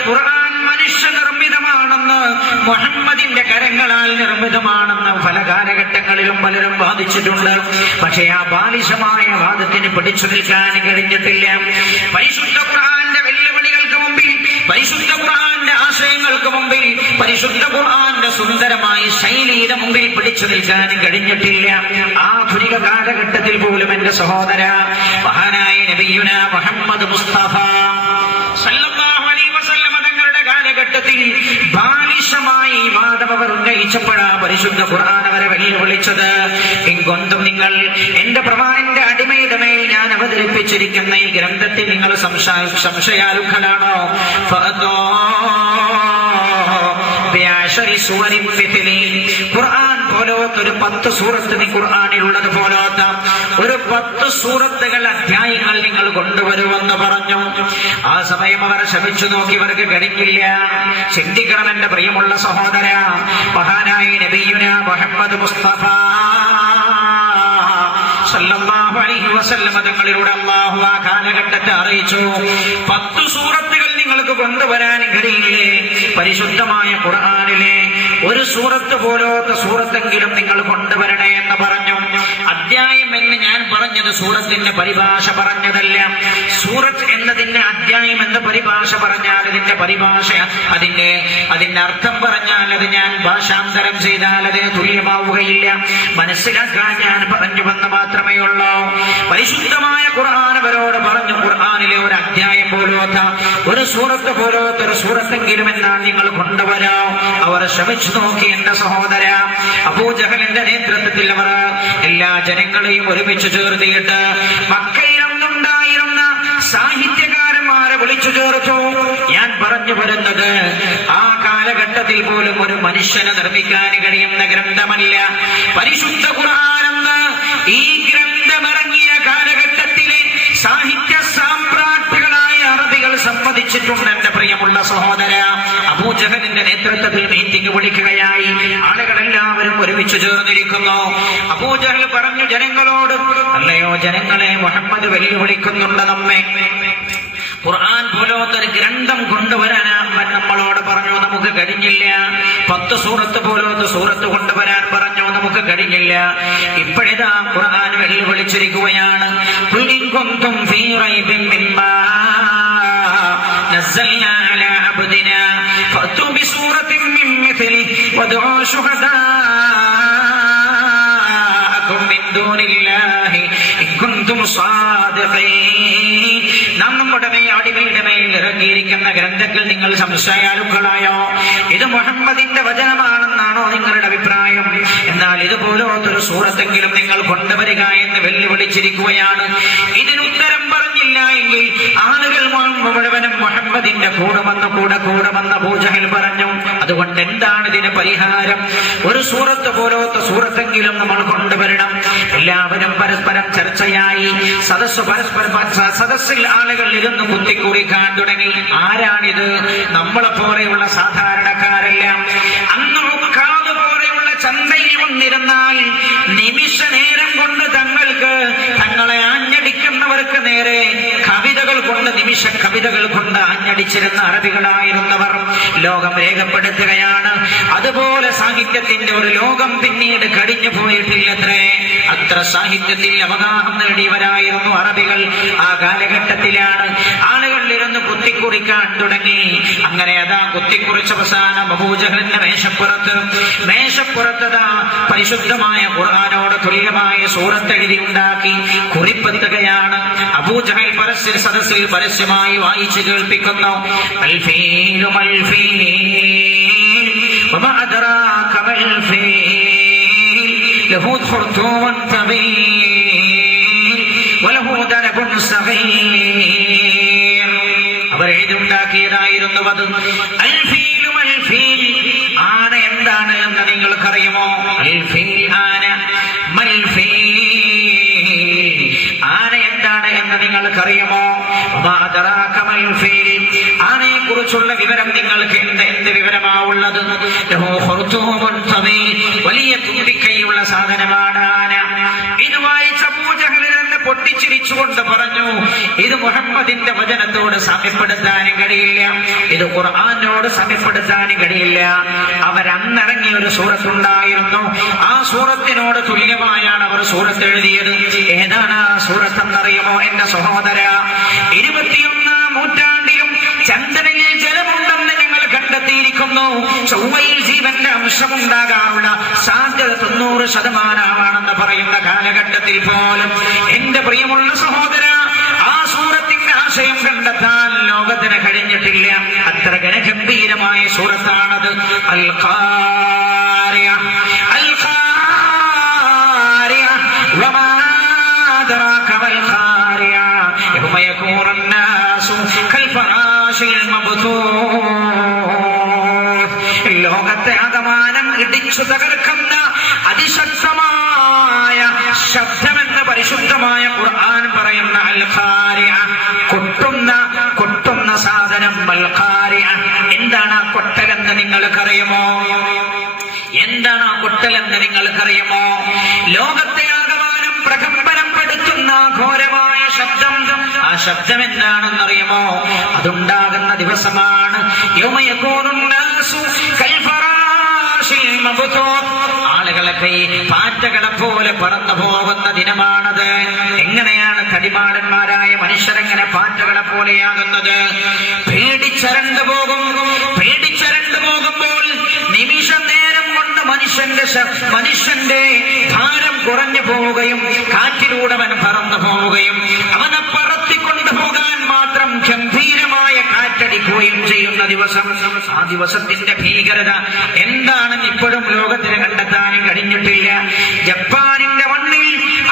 ഖുർആൻ മനുഷ്യനിർമ്മിതമാണെന്ന്, മുഹമ്മദിന്റെ കരങ്ങളാൽ നിർമ്മിതമാണെന്ന് പല കാലഘട്ടങ്ങളിലും പലരും വാദിച്ചിട്ടുണ്ട്. പക്ഷേ ആ ബാലിശമായ വാദത്തിന് പിടിച്ചു നിൽക്കാൻ കഴിഞ്ഞിട്ടില്ല. പരിശുദ്ധ ഖുർആന്റെ വെല്ലുവിളികൾക്ക് മുമ്പിൽ, പരിശുദ്ധ ഖുർആന്റെ ആശയങ്ങൾക്ക് മുമ്പിൽ, പരിശുദ്ധ ഖുർആന്റെ സുന്ദരമായ ശൈലിയുടെ മുമ്പിൽ പിടിച്ചു നിൽക്കാൻ കഴിഞ്ഞിട്ടില്ല. ആധുനിക കാലഘട്ടത്തിൽ പോലും എന്റെ സഹോദര, മഹാനായ നബിയുന മുഹമ്മദ് മുസ്തഫ സല്ലല്ലാഹു അലൈഹി വസല്ലം തങ്ങളുടെ കാലഘട്ടത്തിൽ ബാലിശമായി വാദം അവർ ഉന്നയിച്ചപ്പോഴാ പരിശുദ്ധ ഖുർആൻ അവരെ വെല്ലുവിളിച്ചത്. എങ്കൊണ്ടും നിങ്ങൾ എന്റെ പ്രവാന്റെ അടിമയുടെ മേൽ ഞാൻ അവതരിപ്പിച്ചിരിക്കുന്ന ഈ ഗ്രന്ഥത്തിൽ നിങ്ങൾ സംശയാലുക്കളാണോ? ഖുർആൻ പോലത്തെ ഒരു 10 സൂറത്ത് ഖുർആനിലുള്ളത് പോലത്തെ ഒരു 10 സൂറത്തുകൾ, അധ്യായങ്ങൾ നിങ്ങൾ കൊണ്ടുവരുമെന്ന് പറഞ്ഞു. ആ സമയം അവർ ശ്രമിച്ചു നോക്കി, ഇവർക്ക് കഴിഞ്ഞില്ല. ചിന്തിക്കണം എന്റെ പ്രിയമുള്ള സഹോദര, മഹാനായ നബിയുന മുഹമ്മദ് മുസ്തഫ സല്ലല്ലാഹു അലൈഹി വസല്ലം തങ്ങളിലൂടെ അല്ലാഹു ആ കാലഘട്ടത്തെ അറിയിച്ചു, 10 സൂറത്തുകൾ നിങ്ങൾക്ക് കൊണ്ടുവരാൻ കഴിയില്ലേ? പരിശുദ്ധമായ ഖുർആനിലെ ഒരു സൂറത്ത് പോലത്തെ സൂറത്തെങ്കിലും നിങ്ങൾ കൊണ്ടുവരണേ എന്ന് പറഞ്ഞു. അധ്യായം എന്ന് ഞാൻ പറഞ്ഞത് സൂറത്തിന്റെ പരിഭാഷ പറഞ്ഞതല്ല. സൂറത്ത് എന്നതിന്റെ അധ്യായം എന്ന് പരിഭാഷ പറഞ്ഞാൽ അതിന്റെ പരിഭാഷ, അതിന്റെ അർത്ഥം പറഞ്ഞാൽ അത് ഞാൻ ഭാഷാന്തരം ചെയ്താൽ അതിന് തുല്യമാവുകയില്ല. മനസ്സിലാക്കാൻ ഞാൻ പറഞ്ഞു വന്ന് മാത്രമേ ഉള്ളൂ. പരിശുദ്ധമായ ഖുർആൻ അവരോട് പറഞ്ഞു, ഖുർആനിലെ ഒരു അധ്യായം പോലത്തെ, ഒരു സൂറത്ത് പോലത്തെ ഒരു സൂറത്തെങ്കിലും എന്നാൽ നിങ്ങൾ കൊണ്ടുവരാം. അവർ ശ്രമിച്ചു നോക്കി എന്റെ സഹോദര. അബൂജഹലിന്റെ നേതൃത്വത്തിൽ അവർ എല്ലാ ജനങ്ങളെയും ഒരുമിച്ച് ചേർത്തിയിട്ട് മക്കയിൽ അന്നുണ്ടായിരുന്ന സാഹിത്യകാരന്മാരെ വിളിച്ചു ചേർത്തു. ഞാൻ പറഞ്ഞു വരുന്നത് ആ കാലഘട്ടത്തിൽ പോലും ഒരു മനുഷ്യനെ നിർമ്മിക്കാൻ കഴിയുന്ന ഗ്രന്ഥമല്ല പരിശുദ്ധ ഖുർആനെന്ന്. ഈ ഗ്രന്ഥമിറങ്ങിയ കാലഘട്ടത്തിലെ സാഹിത്യ സാമ്രാട്ടുകളായ അറബികൾ സമ്മതിച്ചിട്ടുണ്ട് എന്റെ പ്രിയമുള്ള സഹോദര. അബൂജഹലിന്റെ നേതൃത്വത്തിൽ മീറ്റിംഗ് വിളിക്കുകയായി. ആളുകളെല്ലാവരും ഒരുമിച്ച് ചേർന്നിരിക്കുന്നു. അബൂജഹൽ പറഞ്ഞു ജനങ്ങളോട്, അല്ലയോ ജനങ്ങളെ, മുഹമ്മദ് വെല്ലുവിളിക്കുന്നുണ്ട് നമ്മെ. ഖുർആൻ പോലത്തെ ഒരു ഗ്രന്ഥം കൊണ്ടുവരാൻ നമ്മളോട് പറഞ്ഞു, നമുക്ക് കഴിഞ്ഞില്ല. 10 സൂറത്ത് പോലത്തെ സൂറത്ത് കൊണ്ടുവരാൻ പറഞ്ഞു, നമുക്ക് കഴിഞ്ഞില്ല. ഇപ്പോഴിതാ ഖുർആൻ വെല്ലുവിളിച്ചിരിക്കുകയാണ്. ഖുൽ ഇൻ കുൻതും ഫീ റൈബിൻ മിമ്മാ നസ്സൽനാ അലാ അബ്ദിനാ ഫഅതു ബിസൂറത്തിൻ മിൻ മിത്ലിഹി വദ്ഉ ശുഹദാഅകും മിൻ ദൂനില്ലാഹി ഇൻ കുൻതും സാദിഖീൻ. നാം നമ്മുടെ അടിമയുടെ മേൽ ഇറങ്ങിയിരിക്കുന്ന ഗ്രന്ഥത്തിൽ നിങ്ങൾ സംശയാലുക്കളായോ? ഇത് മുഹമ്മദിന്റെ വചനമാണെന്നാണോ നിങ്ങളുടെ അഭിപ്രായം? എന്നാൽ ഇതുപോലൊരു സൂറത്തെങ്കിലും നിങ്ങൾ കൊണ്ടുവരിക എന്ന് വെല്ലുവിളിച്ചിരിക്കുകയാണ്. ഇതിന് ഉത്തരം പറഞ്ഞില്ല എങ്കിൽ ആളുകൾ മുഴുവനും മുഹമ്മദിന്റെ കൂടെ വന്ന അബൂജഹൽ പറഞ്ഞു. അതുകൊണ്ട് എന്താണ് ഇതിന് പരിഹാരം? ഒരു സൂറത്ത് പോലത്തെ സൂറത്തെങ്കിലും നമ്മൾ കൊണ്ടുവരണം. എല്ലാവരും പരസ്പരം ചർച്ചയായി. സദസ്സിൽ ആളുകൾ ഇരുന്ന് കുത്തിക്കുറിക്കാൻ തുടങ്ങി. ആരാണിത്? നമ്മളെ പോലെയുള്ള സാധാരണക്കാരല്ല. അന്ന് ഉക്കാദ് പോലെയുള്ള ചന്തയിൽ വന്നിരുന്നാൽ നിമിഷ നേരം കൊണ്ട് തങ്ങളെ ആഞ്ഞടിക്കുന്നവർക്ക് നേരെ നിമിഷ കവിതകൾ കൊണ്ട് ആഞ്ഞടിച്ചിരുന്ന അറബികളായിരുന്നവർ ലോകം രേഖപ്പെടുത്തുകയാണ്. അതുപോലെ സാഹിത്യത്തിന്റെ ഒരു ലോകം പിന്നീട് കഴിഞ്ഞു പോയിട്ടില്ലത്രേ. അത്ര സാഹിത്യത്തിൽ അവഗാഹം നേടിയവരായിരുന്നു അറബികൾ. ആ കാലഘട്ടത്തിലാണ് ആളുകൾ ഇരുന്ന് കുത്തിക്കുറിക്കാൻ തുടങ്ങി. അങ്ങനെ അതാ കുത്തിക്കുറിച്ച അവസാനം അബൂജഹലിന്റെ മേശപ്പുറത്തതാ പരിശുദ്ധമായ ഖുർആനോട് തുല്യമായ സൂറത്ത് എഴുതി ഉണ്ടാക്കി കുറിപ്പെത്തുകയാണ്. അബൂജഹൽ സദസ്സിൽ പരസ്യമായി വായിച്ചു കേൾപ്പിക്കുന്നു. അൽഫീലു മൽഫീൽ വമാ അദ്റാക മൽഫീൽ ലഹു ഖുർതൂൻ തബീൽ വലഹു ദനബുൻ സഗീർ. അവർ എഴുതിയുണ്ടാക്കിയതായിരുന്നു അത്. അൽഫീലു മൽഫീൽ, ആന എന്താണ് എന്ന് നിങ്ങൾക്കറിയുമോ? അൽഫീൽ ആന, മൽഫീൽ ആന എന്താണ് എന്ന് നിങ്ങൾക്കറിയുമോ? ആനയെ കുറിച്ചുള്ള വിവരം നിങ്ങൾക്ക് എന്ത് വിവരമാവുള്ളത്? വലിയ തുമ്പിക്കൈയുള്ള സാധനമാണ് ആന. ഇത് വായിച്ച അബൂജഹൽ പൊട്ടിച്ചിരിച്ചുകൊണ്ട് പറഞ്ഞു, ഇത് മുഹമ്മദിന്റെ വചനത്തോട് സാമ്യപ്പെടുത്താനും കഴിയില്ല, ഇത് ഖുർആനോട് സാമ്യപ്പെടുത്താനും കഴിയില്ല. അവരന്നിറങ്ങിയ ഒരു സൂറത്തുണ്ടായിരുന്നു, ആ സൂറത്തിനോട് തുല്യമായാണ് അവർ സൂറത്ത് എഴുതിയത്. ഏതാണ് ആ സൂറത്ത് എന്നറിയുമോ എന്റെ സഹോദര? 21ാം നൂറ്റാണ്ടിലും ചന്ദ്രനിൽ ജലമുണ്ടെന്ന് ഞങ്ങൾ കണ്ടെത്തിയിരിക്കുന്നു. ചൊവ്വയിൽ ജീവന്റെ അംശമുണ്ടാകാനുള്ള സാധ്യത 90% പറയുന്ന കാലഘട്ടത്തിൽ പോലും എന്റെ പ്രിയമുള്ള സഹോദര, ആ സൂറത്തിന്റെ ആശയം കണ്ടെത്താൻ ലോകത്തിന് കഴിഞ്ഞിട്ടില്ല. അത്ര ഗണഗംഭീരമായ സൂറത്താണത്. അൽ ഖാരിയ, അൽ ഖാരിയ വമാ അദ്റാക മൽ ഖാരിയ യൗമ യകൂനു الناس كالفراش المبثوث. ലോകത്തെ ആകമാനം ഇടിച്ചു തകർക്കുന്ന അതിശക്തമായ ശബ്ദമെന്ന് പരിശുദ്ധമായ ഖുർആൻ പറയുന്ന അൽ ഖാരിയ, കൊട്ടുന്ന സാധനം. അൽ ഖാരിയ എന്താണ് ആ കൊട്ടലെന്ന് നിങ്ങൾക്കറിയുമോ? എന്താണ് ആ കൊട്ടലെന്ന് നിങ്ങൾക്കറിയുമോ? ലോകത്തെ ആകമാനം പ്രകമ്പനപ്പെടുത്തുന്ന ഘോരമായ ശബ്ദം. ആ ശബ്ദം എന്താണെന്നറിയുമോ? അതുണ്ടാകുന്ന ദിവസമാണ് യൗമ യകൂനു الناس كالفراش المبثوث. ആളുകളൊക്കെ പാറ്റകളെ പോലെ പറന്നു പോകുന്ന ദിനമാണത്. എങ്ങനെയാണ് തടിമാടന്മാരായ മനുഷ്യരെങ്ങനെ പാറ്റകളെ പോലെയാകുന്നത്? പേടിച്ചരണ്ടു പോകുമ്പോൾ നിമിഷ നേരം കൊണ്ട് മനുഷ്യന്റെ ഭാരം കുറഞ്ഞു പോവുകയും കാറ്റിലൂടെ അവൻ പറന്നു പോവുകയും അവനെ പറത്തിക്കൊണ്ടുപോകാൻ മാത്രം ഗംഭീരമായ കാറ്റടിക്കുകയും ചെയ്യുന്ന ദിവസം. ആ ദിവസത്തിന്റെ ഭീകരത എന്താണെന്ന് ഇപ്പോഴും ലോകത്തിന് കണ്ടെത്താനും കഴിഞ്ഞിട്ടില്ല. ജപ്പാനിന്റെ മണ്ണിൽ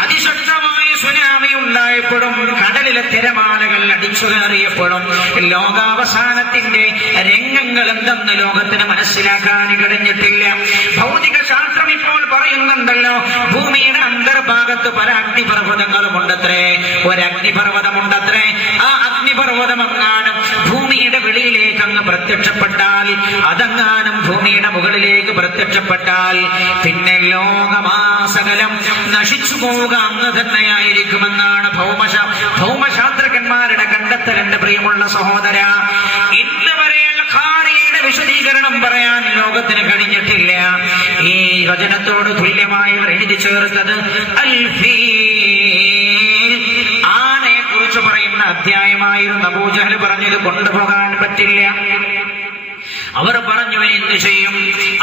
അതിശക്തമായ സുനാമി ഉണ്ടായപ്പോഴും കടലിലെ തിരമാലകൾ അടിച്ചു കയറിയപ്പോഴും ലോകാവസാനത്തിന്റെ രംഗങ്ങൾ എന്തെന്ന് ലോകത്തിന് മനസ്സിലാക്കാൻ കഴിഞ്ഞിട്ടില്ല. ഭൗതിക ശാസ്ത്രം ഇപ്പോൾ പറയുന്നുണ്ടല്ലോ, ഭൂമിയുടെ അന്തർഭാഗത്ത് പല അഗ്നിപർവ്വതങ്ങളുമുണ്ടത്രേ. ഒരഗ്നിപർവ്വതമുണ്ടത്രേ. ആ അഗ്നിപർവ്വതം എങ്ങാനും ഭൂമിയുടെ വെളിയിലേക്ക് അങ്ങ് പ്രത്യക്ഷപ്പെട്ടാൽ, അതെങ്ങാനും ഭൂമിയുടെ മുകളിലേക്ക് പ്രത്യക്ഷപ്പെട്ടാൽ പിന്നെ ലോകമാസകലം നശിച്ചു പോവുക അങ്ങ് തന്നെയായിരിക്കുമെന്നാണ് ഭൗമശാസ്ത്രജ്ഞന്മാരുടെ കണ്ടെത്തൽ. എന്റെ പ്രിയമുള്ള സഹോദര, ഇന്ന് വരെ ഖാരിയുടെ വിശദീകരണം പറയാൻ ലോകത്തിന് കഴിഞ്ഞിട്ടില്ല. ഈ വചനത്തോട് തുല്യമായവർ എഴുതി ചേർത്തത് അൽ ഫീൽ, ആനയെ കുറിച്ച് പറയുന്ന അധ്യായമായിരുന്നു. അബൂജഹൽ പറഞ്ഞത് കൊണ്ടുപോകാൻ പറ്റില്ല. അവർ പറഞ്ഞു എന്ത് ചെയ്യും?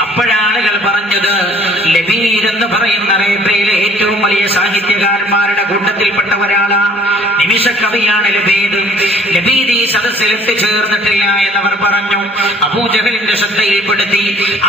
അപ്പോഴാളുകൾ പറഞ്ഞത്, ലബീദ് എന്ന് പറയുന്ന അറേബ്യയിലെ ഏറ്റവും വലിയ സാഹിത്യകാരന്മാരുടെ കൂട്ടത്തിൽപ്പെട്ട ഒരാളാണ്. നിമിഷ കവിയാണ് ലബീദ്. ലബീദ് ഈ സദസ്സിൽ എത്തിച്ചേർന്നിട്ടില്ല എന്നവർ പറഞ്ഞു. അബൂജഹലിന്റെ ശ്രദ്ധയിൽപ്പെടുത്തി.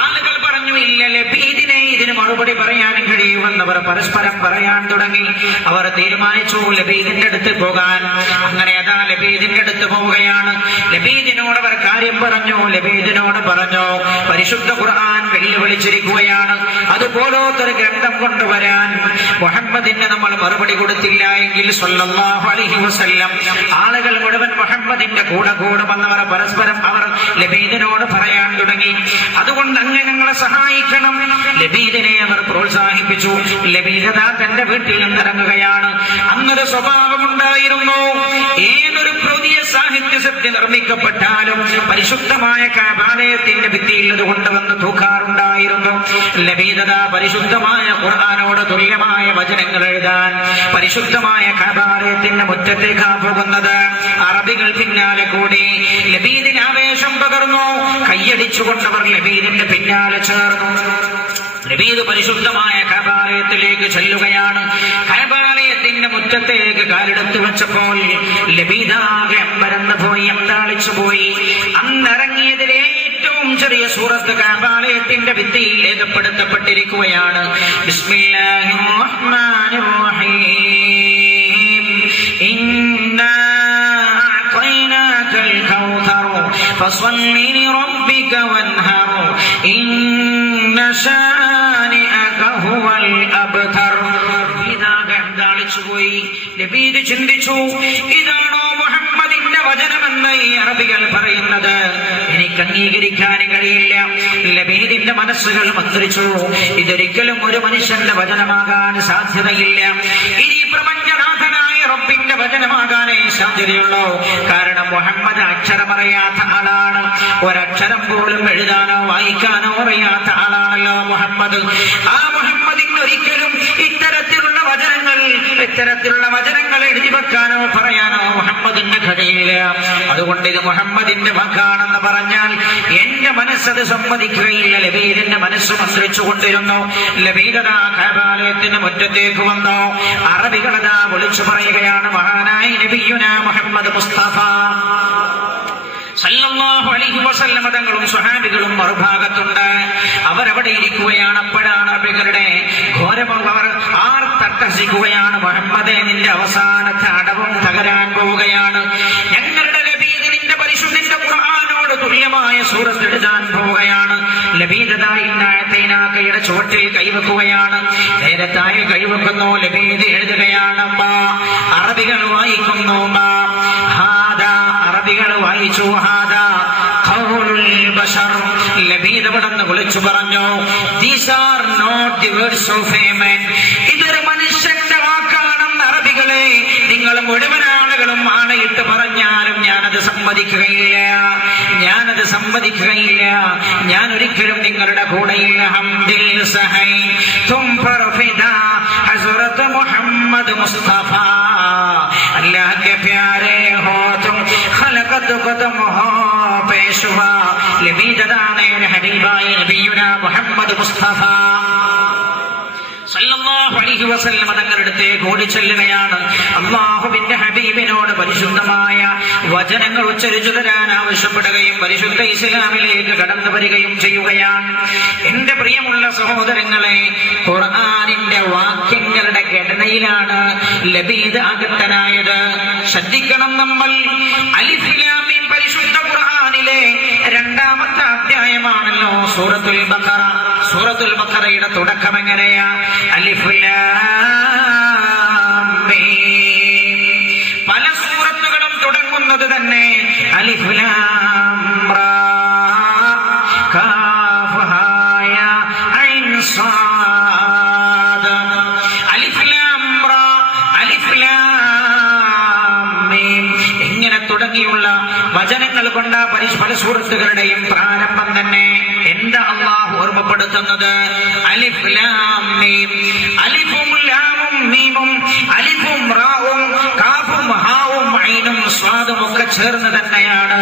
ആളുകൾ പറഞ്ഞു, ഇല്ല, ലബീദിനെ ഇതിന് മറുപടി പറയാനും കഴിയുമെന്നവർ പരസ്പരം പറയാൻ തുടങ്ങി. അവർ തീരുമാനിച്ചു ലബീദിന്റെ അടുത്ത് പോകാൻ. അങ്ങനെ അതാ ലബീദിന്റെ അടുത്ത് പോവുകയാണ്. ലബീദിനോട് അവർ കാര്യം പറഞ്ഞു. ലബീദിനോട് പറഞ്ഞു, പരിശുദ്ധ ഖുർആൻ വെല്ലുവിളിച്ചിരിക്കുകയാണ്, അതുപോലത്തൊരു ഗ്രന്ഥം കൊണ്ടുവരാൻ മുഹമ്മദിന് നമ്മൾ മറുപടി കൊടുത്തില്ല എങ്കിൽ സ്വല്ലല്ലാഹു അലൈഹി വസല്ലം ആളുകൾ മുഴുവൻ മുഹമ്മദിന്റെ കൂടെ കൂടുമെന്നവർ പരസ്പരം അവർ ലബീദിനോട് പറയാൻ തുടങ്ങി. അതുകൊണ്ട് അങ്ങ് ഞങ്ങളെ സഹായിക്കണം. ലബീദിനെ അവർ പ്രോത്സാഹിപ്പിച്ചു. ലബീദ് തന്റെ വീട്ടിൽ നിന്നിറങ്ങുകയാണ്. അങ്ങൊരു സ്വഭാവമുണ്ടായിരുന്നു. ഏതൊരു പുതിയ സാഹിത്യ സത്യ നിർമ്മിക്കപ്പെട്ടാലും പരിശുദ്ധമായ കഅബാലയത്തിന്റെ ഭിത്തിയിൽ അത് കൊണ്ടുവന്ന് തൂക്കാറുണ്ടായിരുന്നു. ലബീദത പരിശുദ്ധമായ ഖുർആനോട് തുല്യമായ വചനങ്ങൾ എഴുതാൻ പരിശുദ്ധമായ കഅബാലയത്തിന്റെ മുറ്റത്തേക്കാ പോകുന്നത്. അറബികൾ പിന്നാലെ കൂടി. ലബീദിന് ആവേശം പകർന്നു. കൈയടിച്ചുകൊണ്ടവർ ലബീദിന്റെ പിന്നാലെ ചേർന്നു. ലബീദ് പരിശുദ്ധമായ കഅബാലയത്തിലേക്ക് ചെല്ലുകയാണ്. കഅബാലയത്തിന്റെ മുറ്റത്തേക്ക് കാലെടുത്തു വെച്ചപ്പോൾ ലബീദാകെ അമ്പരന്ന് പോയി, അന്താളിച്ചു പോയി. അന്നിറങ്ങിയതിലെ ഏറ്റവും ചെറിയ സൂറത്ത് കഅബാലയത്തിന്റെ ഭിത്തിയിൽ രേഖപ്പെടുത്തപ്പെട്ടിരിക്കുകയാണ്. ബിസ്മില്ലാഹിർ റഹ്മാനിർ റഹീം. ഇന്നാ അഅ്തൈനാകൽ കൗസർ ഫസല്ലി ലിറബ്ബിക വൻഹർ. ഇന്ന ശാനിഅക ഹുവൽ അബ്തർ. പോയി. ലബീദ് ചിന്തിച്ചു, ഇതാണോ മുഹമ്മദിന്റെ വചനമെന്ന് ഈ അറബികൾ പറയുന്നത്? എനിക്ക് അംഗീകരിക്കാൻ കഴിയില്ല. ലബീദിന്റെ മനസ്സുകൾ മന്ത്രിച്ചു, ഇതൊരിക്കലും ഒരു മനുഷ്യന്റെ വചനമാകാൻ സാധ്യതയില്ല. ഇനി പ്രപഞ്ചനാഥനായ റബ്ബിന്റെ വചനമാകാനേ സാധ്യതയുള്ളൂ. കാരണം മുഹമ്മദ് അക്ഷരമറിയാത്ത ആളാണ്. ഒരക്ഷരം പോലും എഴുതാനോ വായിക്കാനോ അറിയാത്ത ആളാണല്ലോ മുഹമ്മദ്. ആ മുഹമ്മദിന് ഒരിക്കലും ഇത്തരത്തിലുള്ള വചനങ്ങൾ എഴുതി വെക്കാനോ പറയാനോ മുഹമ്മദിന്റെ കഴിയില്ല. അതുകൊണ്ട് ഇത് മുഹമ്മദിന്റെ വാക്കാണെന്ന് പറഞ്ഞാൽ എന്റെ മനസ്സത് സമ്മതിക്കുകയില്ല. ലബീദിന്റെ മനസ്സ് മന്ത്രിച്ചുകൊണ്ടിരുന്നു. ലബീദതാ കഅബാലയത്തിന്റെ മുറ്റത്തേക്ക് വന്നു. അറബികളതാ വിളിച്ചു പറയുകയാണ്, മഹാനായ നബിയുനാ മുഹമ്മദ് മുസ്തഫ സല്ലല്ലാഹു അലൈഹി വസല്ലം തങ്ങളും സ്വഹാബികളും മറുഭാഗത്തുണ്ട്. അവരവിടെ ഇരിക്കുകയാണ്. അപ്പോഴാണ് അറബികളുടെ ഘോരമവർ ആർത്തട്ടഹസിക്കുകയാണ്, മുഹമ്മദേ, നിന്റെ അവസാനത്തെ അടവും തകരാൻ പോവുകയാണ്. ഞങ്ങളുടെ ലബീദ് നിന്റെ പരിശുദ്ധന്റെ ഖുർആനോട് തുല്യമായ സൂറത്ത് എഴുതാൻ പോവുകയാണ്. ലബീദയുടെ ചുവട്ടിൽ കൈവെക്കുകയാണ്. നേരത്തായി കൈവെക്കുന്നു. ലബീദ് എഴുതുകയാണ്. അറബികൾ വായിക്കുന്നു. അറബികൾ വായിച്ചു. ലബീദ് അവിടുന്ന് വിളിച്ചു പറഞ്ഞു, These are not the words of a man. ഇതൊരു മനുഷ്യന്റെ വാക്കാണെന്ന് അറബികളെ നിങ്ങൾ മുഴുവൻ ആളുകളും ആണയിട്ട് പറഞ്ഞാലും ഞാനത് സമ്മതിക്കുകയില്ല. ഞാൻ ഒരിക്കലും നിങ്ങളുടെ കൂടെയില്ല. ഹംദിൽ സഹൈ തും പർ ഫിദാ ഹസ്രത്ത് മുഹമ്മദ് മുസ്തഫ. അല്ലാഹ് കെ പ്യാരെ ഹോ തും ഖലഖത് ഖദം ഹോ പേശ്വാ. ലബീദാണ് ഹബീബായ നബിയുനാ മുഹമ്മദ് മുസ്തഫ സല്ലല്ലാഹു അലൈഹി വസല്ലം തങ്ങളുടെ അടുത്തേക്ക് ഓടിച്ചെല്ലുകയാണ്. അല്ലാഹുവിന്റെ ഹബീബിനോട് പരിശുദ്ധമായ വചനങ്ങൾ ഉച്ചരിച്ചു തരാൻ ആവശ്യപ്പെടുകയും പരിശുദ്ധ ഇസ്ലാമിലേക്ക് കടന്നു വരികയും ചെയ്യുകയാണ്. എന്റെ പ്രിയമുള്ള സഹോദരങ്ങളെ, ഖുർആനിന്റെ വാക്യങ്ങളുടെ ഘടനയിലാണ് ലബീദ് ആഗതനായത്. ശ്രദ്ധിക്കണം നമ്മൾ. അലിഫ് ലാം മീം പരിശുദ്ധ ഖുർആനിലെ രണ്ടാമത്തെ അധ്യായമാണല്ലോ സൂറത്തുൽ ബഖറ. സൂറത്തുൽ ബഖറയുടെ തുടക്കം എങ്ങനെയാ? അലിഫ് ലാം മീം. പല സൂറത്തുകളും തുടങ്ങുന്നത് തന്നെ അലിഫ് ലാം റാ കാഫ് ഹാ യാ ഐൻ സാദ്. അലിഫ് ലാം റാ അലിഫ് ലാം മീം ഇങ്ങനെ തുടങ്ങിയുള്ള വചനങ്ങൾ കൊണ്ട് പല സൂറത്തുകളുടെയും പ്രാരംഭം തന്നെ എന്താ അല്ലാഹു ഓർമ്മപ്പെടുത്തുന്നത്? അലിഫ് ലാം മീം. അലിഫും ലാമും മീമും അലിഫും റാവും കാഫും ഹാവും ഐനും സ്വാദും ഒക്കെ ചേർന്ന് തന്നെയാണ്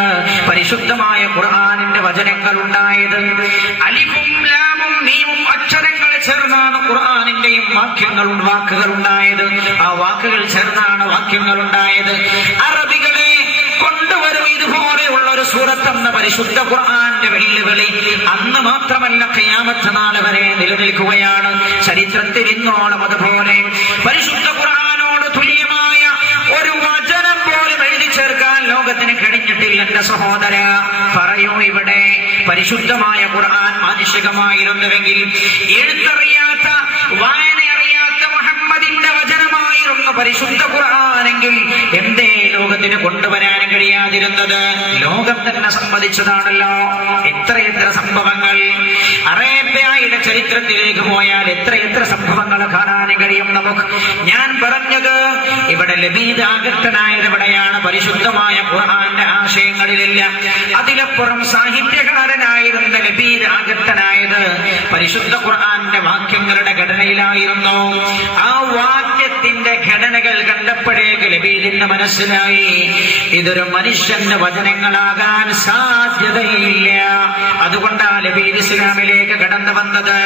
പരിശുദ്ധമായ ഖുർആനിന്റെ വചനങ്ങൾ ഉണ്ടായത്. അലിഫും ലാമും മീമും അക്ഷരങ്ങൾ ചേർന്നാണ് ഖുർആനിന്റെയും വാക്കുകൾ ഉണ്ടായത്. ആ വാക്കുകൾ ചേർന്നാണ് വാക്യങ്ങൾ ഉണ്ടായത്. അറബികളെ കൊണ്ടുവരും ഇതുപോലെയുള്ള ഒരു സൂറത്ത് എന്ന പരിശുദ്ധ ഖുർആന്റെ വെല്ലുവിളി അന്ന് മാത്രമല്ല ഖിയാമത്ത് നാൾ വരെ നിലനിൽക്കുകയാണ്. ചരിത്രത്തിൽ ഇന്നോളം അതുപോലെ പരിശുദ്ധ ഖുർആനോട് തുല്യമായ ഒരു വചനം പോലും എഴുതി ചേർക്കാൻ ലോകത്തിന് കഴിഞ്ഞിട്ടില്ല. എന്റെ സഹോദര, പറയൂ, ഇവിടെ പരിശുദ്ധമായ ഖുർആൻ മാനുഷികമായിരുന്നുവെങ്കിൽ, എഴുത്തറിയാത്ത വായനയറിയാത്ത മുഹമ്മദിന്റെ വചനമായിരുന്നു പരിശുദ്ധ ഖുർആനെങ്കിൽ എന്തേ ലോകത്തിന് കൊണ്ടുവരാൻ കഴിയാതിരുന്നത്? ലോകം തന്നെ സമ്മതിച്ചതാണല്ലോ. എത്രയെത്ര സംഭവങ്ങൾ. അറേബ്യയുടെ ഖുർആനിലെ ചരിത്രത്തിലേക്ക് പോയാൽ എത്ര സംഭവങ്ങൾ കാണാൻ കഴിയും നമുക്ക്. ഞാൻ പറഞ്ഞത് ഇവിടെ ലബീദ് ആകൃഷ്ടനായത് എവിടെയാണ്? പരിശുദ്ധമായ ഖുർആന്റെ ആശയങ്ങളിലില്ല. അതിലപ്പുറം സാഹിത്യകാരനായിരുന്ന ലബീദ് ആകൃഷ്ടനായത് പരിശുദ്ധ ഖുർആന്റെ വാക്യങ്ങളുടെ ഘടനയിലായിരുന്നു. ആ വാക്യത്തിന്റെ ഘടനകൾ കണ്ടപ്പോഴേക്ക് ലബീദിന്റെ മനസ്സിലായി ഇതൊരു മനുഷ്യന്റെ വചനങ്ങളാകാൻ സാധ്യതയില്ല. അതുകൊണ്ടാണ് ലബീദ് ഇസ്ലാമിലേക്ക് കടന്നു വന്നത്.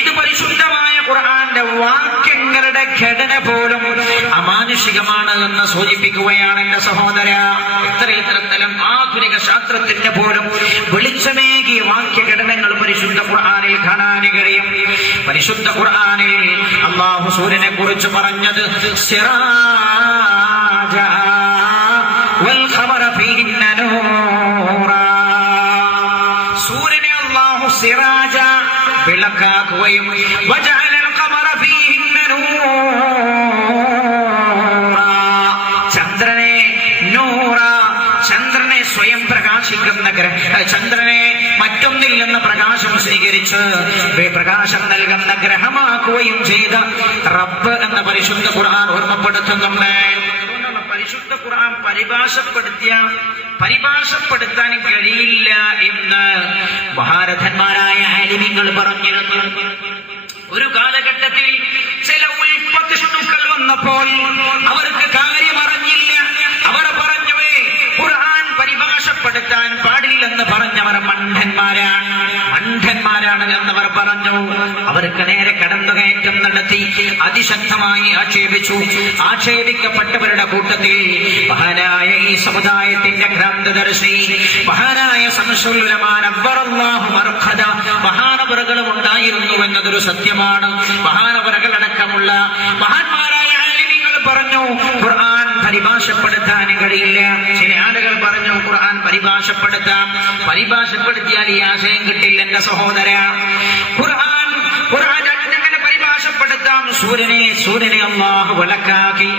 ഇത് പരിശുദ്ധമായ ഖുർആന്റെ വാക്യങ്ങളുടെ ഘടന പോലും അമാനുഷികമാണ് എന്ന് സൂചിപ്പിക്കുകയാണ് എന്റെ സഹോദര. ഇത്തരം ആധുനിക ശാസ്ത്രത്തിന്റെ പോലും വെളിച്ചമേകിയ വാക്യഘടനകൾ പരിശുദ്ധ ഖുർആനിൽ കാണാൻ കഴിയും. പരിശുദ്ധ ഖുർആനിൽ അല്ലാഹു സൂര്യനെ കുറിച്ച് പറഞ്ഞത് സിറാജ വൽ ഖമറ ഫീഹിന്ന നൂറാ. സൂര്യനെ അല്ലാഹു സിറാജ വിളക്കാക്കുകയും വജഅലൽ ഖമറ ഫീഹിന്ന നൂറാ, ചന്ദ്രനെ നൂറ, ചന്ദ്രനെ സ്വയം പ്രകാശിക്കുന്ന ചന്ദ്രനെ മറ്റൊന്നിൽ നിന്ന് പ്രകാശം സ്വീകരിച്ച് പ്രകാശം നൽകുന്ന ഗ്രഹമാക്കുകയും ചെയ്ത റബ്ബ് എന്ന പരിശുദ്ധ ഖുർആൻ ഓർമ്മപ്പെടുത്തുന്നുണ്ട്. പരിശുദ്ധ ഖുർആൻ പരിഭാഷപ്പെടുത്താൻ കഴിയില്ല എന്ന് മഹാരഥന്മാരായ ആലിമീങ്ങൾ പറഞ്ഞിരുന്നു. ഒരു കാലഘട്ടത്തിൽ ചില ഉൽപ്പത്തിഷ്ണുക്കൾ വന്നപ്പോൾ അവർക്ക് കാര്യം അറിഞ്ഞില്ല. അവർ പറഞ്ഞവേ ഖുർആൻ പരിഭാഷപ്പെടുത്താൻ പാടില്ലെന്ന് പറഞ്ഞവർ മണ്ഡന്മാരാണ് എന്നവർ പറഞ്ഞു. അവർക്ക് നേരെ കടന്നുകയറ്റം നടത്തി അതിശക്തമായി ആക്ഷേപിച്ചു. ആക്ഷേപിക്കപ്പെട്ടവരുടെ കൂട്ടത്തിൽ മഹാനായ ഈ സമുദായത്തിന്റെ ക്രാന്തദർശി മഹാനായ ശംസുൽ ഉലമാ നവ്വറല്ലാഹു മർഖദ മഹാനവറുകളും ഉണ്ടായിരുന്നു എന്നതൊരു സത്യമാണ്. മഹാനവറുകളടക്കമുള്ള മഹാന്മാരായ ആലിമീങ്ങൾ പറഞ്ഞു ഖുർആൻ പരിഭാഷപ്പെടുത്താൻ കഴിയില്ല. ചില ആളുകൾ പറഞ്ഞു ഖുർആൻ പരിഭാഷപ്പെടുത്തിയാൽ ഈ ആശയം കിട്ടില്ല. എന്റെ സഹോദര, ഖുർആൻ അങ്ങനെ പരിഭാഷപ്പെടുത്താം. സൂര്യനെ അല്ലാഹു വിളക്കാക്കി,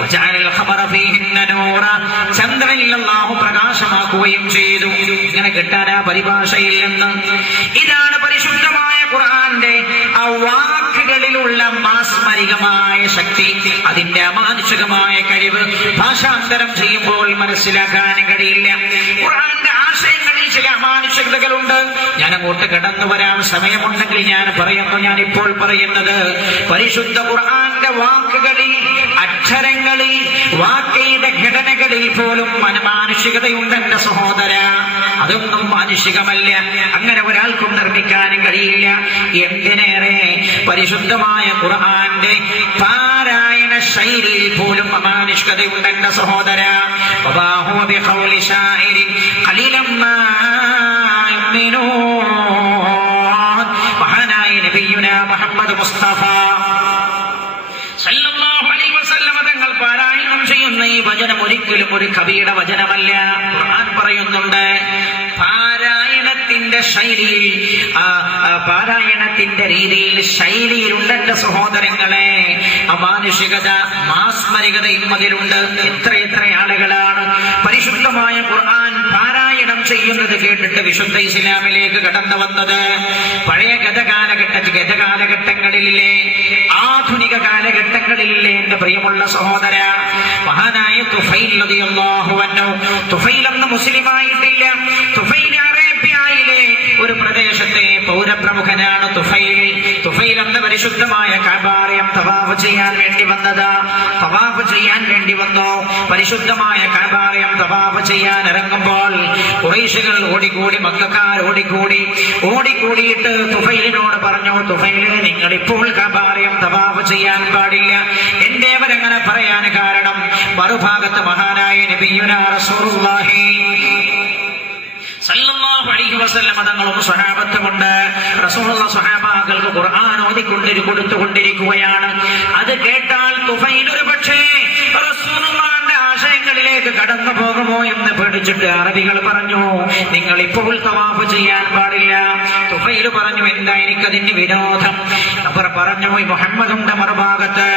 വജഅലൽ ഖമറ ഫീഹിന്ന നൂറ, ചന്ദ്രനിൽ അല്ലാഹു പ്രകാശമാക്കുകയും ചെയ്തു. ഇങ്ങനെ കിട്ടാനാ പരിഭാഷയില്ലെന്ന്. ഇതാണ് പരിശുദ്ധമായ ഖുർആന്റെ ആ വാക്കുകളിലുള്ള മാസ്മരികമായ ശക്തി, അതിന്റെ അമാനുഷികമായ കഴിവ് ഭാഷാന്തരം ചെയ്യുമ്പോൾ മനസ്സിലാക്കാൻ കഴിയില്ല. ഖുർആന്റെ ആശയങ്ങളിൽ ചില അമാനുഷികതകളുണ്ട്. ഞാൻ അങ്ങോട്ട് കടന്നു വരാൻ സമയമുണ്ടെങ്കിൽ ഞാൻ പറയുന്നു. ഞാൻ ഇപ്പോൾ പറയുന്നത് പരിശുദ്ധ ഖുർആന്റെ വാക്കുകളിൽ, അക്ഷരങ്ങളിൽ, വാക്കയുടെ ഘടനകളിൽ പോലും മാനുഷികതയുണ്ട് എന്റെ സഹോദര. അതൊന്നും മാനുഷികമല്ല. അങ്ങനെ ഒരാൾക്കും നിർമ്മിക്കാനും കഴിയില്ല. എന്തിനേറെ പരിശുദ്ധമായ ഖുർആന്റെ പാരായണ ശൈലിയിൽ പോലും അമാനുഷികതയുണ്ട് എന്റെ സഹോദര. വബാഹു ബിഖൗലി ശാഇരിൻ ഖലീലൻ മാ യുഅ്മിനൂൻ. മഹാനായ നബിയുനാ മുഹമ്മദ് മുസ്തഫ സല്ലല്ലാഹു അലൈഹി വസല്ലം തങ്ങൾ പാരായണം ചെയ്യുന്ന ഈ വചനം ഒരിക്കലും ഒരു കവിയുടെ വചനമല്ല. ഖുർആൻ പറയുന്നുണ്ട് പാരായണത്തിന്റെ ശൈലിയിൽ, പാരായണത്തിന്റെ രീതിയിൽ, ശൈലിയിലുണ്ട് എന്റെ സഹോദരങ്ങളെ അമാനുഷികത, മാസ്മരികതയും അതിലുണ്ട്. എത്ര ആളുകളാണ് പരിശുദ്ധമായ ഖുർആൻ പാരായണം ചെയ്യുന്നത് കേട്ടിട്ട് വിശുദ്ധ ഇസ്ലാമിലേക്ക് കടന്നു വന്നത്. പഴയ ഗതകാലഘട്ടങ്ങളിലെ ആധുനിക കാലഘട്ടങ്ങളിലെ എന്റെ പ്രിയമുള്ള സഹോദര, മഹാനായ തുഫൈൽ റളിയല്ലാഹു അൻഹു, തുഫൈൽ എന്ന മുസ്ലിമായിട്ടില്ല. തുഫൈൽ അറേബ്യയിലെ ഒരു പ്രദേശത്തെ പൗരപ്രമുഖനാണ്. തുഫൈൽ എന്ന പരിശുദ്ധമായ കഅബാലയം തവാഫ് ചെയ്യാൻ വേണ്ടി വന്നു. പരിശുദ്ധമായ കഅബാലയം തവാഫ് ചെയ്യാൻ ഇറങ്ങുമ്പോൾ ഖുറൈശികൾ ഓടിക്കൂടി, മക്കക്കാർ ഓടിക്കൂടിയിട്ട് തുഫൈലിനോട് പറഞ്ഞു, തുഫൈലെ, നിങ്ങൾ ഇപ്പോൾ കഅബാലയം തവാഫ് ചെയ്യാൻ പാടില്ല. എന്റെ അവരങ്ങനെ പറയാൻ കാരണം മറുഭാഗത്ത് മഹാനായ നബിയുനാ റസൂലുള്ളാഹി സല്ലല്ലാഹു അലൈഹി വസല്ലം തങ്ങളും സ്വഹാബത്തുമുണ്ട്. റസൂലുള്ളാഹി സ്വഹാബാക്കൾക്ക് ഖുർആൻ കൊടുത്തുകൊണ്ടിരിക്കുകയാണ്. അത് കേട്ടാൽ തുഫൈൽ ഒരു പക്ഷേ റസൂലുള്ളാഹിന്റെ ആശയങ്ങളിലേക്ക് ഇസ്ലാമിലേക്ക് കടന്നു പോകുമോ എന്ന് പേടിച്ചിട്ട് അറബികൾ പറഞ്ഞു, നിങ്ങൾ ഇപ്പോൾ തവാഫ് ചെയ്യാൻ പാടില്ല. തുഫൈൽ പറഞ്ഞു, എന്താ എനിക്കതിന് വിരോധം? അവർ പറഞ്ഞു, മുഹമ്മദിന്റെ മറുഭാഗത്ത്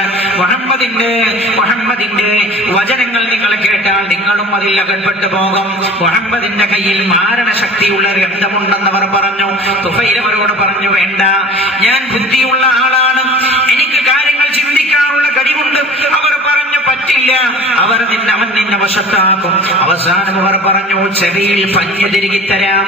മുഹമ്മദിന്റെ വചനങ്ങൾ നിങ്ങൾ കേട്ടാൽ നിങ്ങളും അതിൽ അകപ്പെട്ടു പോകും. മുഹമ്മദിന്റെ കയ്യിൽ മാരണശക്തിയുള്ള ഗ്രന്ഥമുണ്ടെന്നവർ പറഞ്ഞു. തുഫൈൽ അവരോട് പറഞ്ഞു, വേണ്ട, ഞാൻ ബുദ്ധിയുള്ള ആളാണ്, എനിക്ക് കാര്യങ്ങൾ ചിന്തിക്കാനുള്ള കഴിവുണ്ട്. അവർ പറഞ്ഞു, പറ്റില്ല, അവൻ നിന്നെ വശത്താക്കും. അവസാനം അവർ പറഞ്ഞു, ചെവിയിൽ പഞ്ഞു തിരികെ തരാം.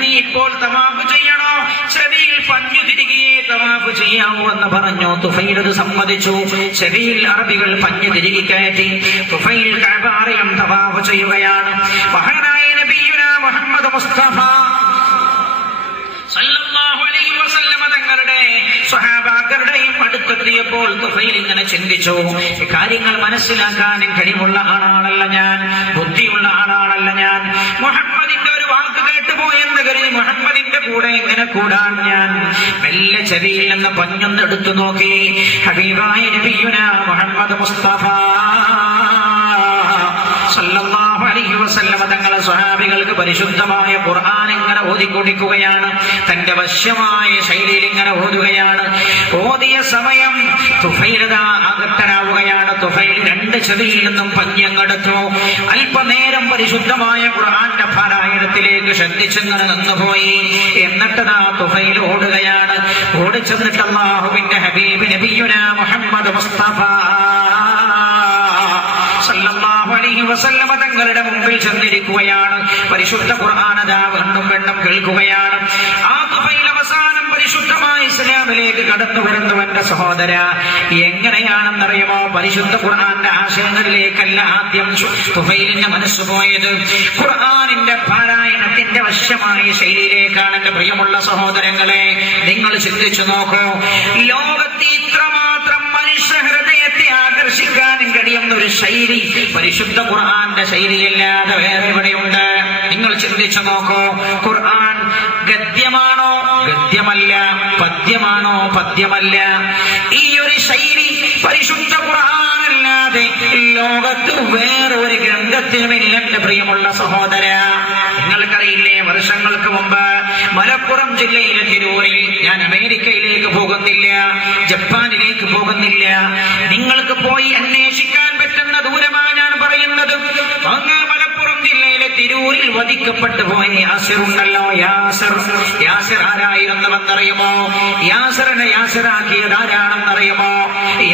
നീ ഇപ്പോൾ തവാഫ് ചെയ്യണോ? ചെവിയിൽ പഞ്ഞു തിരികെ തവാഫ് ചെയ്യാവൂ എന്ന് പറഞ്ഞു. തുഫൈൽ അത് സമ്മതിച്ചു. ചെവിയിൽ അറബികൾ പഞ്ഞു തിരികെ കയറ്റി തുഫൈൽ കഅബാറിയം തവാഫ് ചെയ്യുകയാണ്. മഹാനായ നബിയുനാ മുഹമ്മദ് മുസ്തഫ സല്ലല്ലാഹു അലൈഹി വസല്ലം തങ്ങളുടെ സ്വഹാബാക്കളുടെയും അടുത്തെത്തിയപ്പോൾ തുഫൈൽ ഇങ്ങനെ ചിന്തിച്ചു, കാര്യങ്ങൾ മനസ്സിലാക്കാനും കഴിവുള്ള ആളാണല്ല ഞാൻ, ബുദ്ധിയുള്ള ആളാണല്ല ഞാൻ. മുഹമ്മദിന്റെ ഒരു വാക്ക് കേട്ടുപോയെന്ന് കരുതി മുഹമ്മദിന്റെ കൂടെ എങ്ങനെ കൂടാൻ ഞാൻ? മെല്ലെ ചെവിയിൽ നിന്ന് പഞ്ഞൊന്നെടുത്തു നോക്കി. ഹബീബായ നബിയുനാ മുഹമ്മദ് മുസ്തഫ സല്ലല്ലാഹു അലൈഹി വസല്ലം തങ്ങളെ സ്വഹാബികൾക്ക് പരിശുദ്ധമായ ഖുർആൻ ഇങ്ങനെ ഓതിക്കൊടുക്കുകയാണ്. തന്റെ വശ്യമായ ശൈലിയിൽ ഇങ്ങനെ ഓതുകയാണ്. ഓതിയ സമയം തുഫൈൽ ആകർത്തനാവുകയാണ്. തുഫൈൽ രണ്ട് ചെവിയിൽ നിന്നും പഞ്ഞെടുത്തു. അല്പനേരം പരിശുദ്ധമായ ഖുർആന്റെ പാരായണത്തിലേക്ക് ശ്രദ്ധിച്ചിങ്ങനെ നിന്നുപോയി. എന്നിട്ട് തുഫൈൽ ഓടുകയാണ്. ഓടിച്ചെന്നിട്ട് അല്ലാഹുവിന്റെ ഹബീബ് നബിയുനാ മുഹമ്മദ് മുസ്തഫ സല്ലല്ലാഹു അലൈഹി വസല്ലം തങ്ങളുടെ മുമ്പിൽ ചെന്നിരിക്കുകയാണ്. പരിശുദ്ധ ഖുർആൻ അതാ വീണ്ടും വീണ്ടും കേൾക്കുകയാണ്. ആ തുഫൈൽ അവസാനം പരിശുദ്ധമായ ഇസ്ലാമിലേക്ക് കടന്നു വരുന്നു. എന്റെ സഹോദര, എങ്ങനെയാണെന്നറിയുമോ? പരിശുദ്ധ ഖുർആന്റെ ആശയങ്ങളിലേക്കല്ല ആദ്യം തുഫൈലിന്റെ മനസ്സ് പോയത്, ഖുർആനിന്റെ പാരായണത്തിന്റെ വശ്യമായ ശൈലിയിലേക്കാണ്. എന്റെ പ്രിയമുള്ള സഹോദരങ്ങളെ, നിങ്ങൾ ചിന്തിച്ചു നോക്കൂ, ലോകത്ത് ഇത്രമാത്രം മനുഷ്യ ഹൃദയത്തെ ആകർഷിക്കാനും കഴിയുന്ന ഒരു ശൈലി പരിശുദ്ധ ഖുർആന്റെ ശൈലിയല്ലാതെ വേറെ എവിടെയുണ്ട്? നിങ്ങൾ ചിന്തിച്ചു നോക്കൂ. ഖുർആൻ ഗദ്യമാണോ? ഗദ്യമല്ല. പദ്യമാണോ? പദ്യമല്ല. ഈ ഒരു ശൈലി പരിശുദ്ധ ഖുർആനല്ലാതെ ലോകത്ത് വേറൊരു ഗ്രന്ഥത്തിനുമില്ല. എന്റെ പ്രിയമുള്ള സഹോദര, നിങ്ങൾക്കറിയില്ലേ, വർഷങ്ങൾക്ക് മുമ്പ് മലപ്പുറം ജില്ലയിലെ തിരൂരിൽ, ഞാൻ അമേരിക്കയിലേക്ക് പോകുന്നില്ല, ജപ്പാനിലേക്ക് പോകുന്നില്ല, നിങ്ങൾക്ക് പോയി അന്വേഷിക്കാൻ പറ്റുന്ന ദൂരമാണ് ഞാൻ പറയുന്നത്. അങ്ങ് മലപ്പുറം ജില്ലയിലെ തിരൂരിൽ വധിക്കപ്പെട്ടു പോയ യാസിർ ഉണ്ടല്ലോ, യാസിർ ആരായിരുന്നുവെന്നറിയുമോ? യാസിറിനെ യാസിറാക്കിയത് ആരാണെന്നറിയുമോ?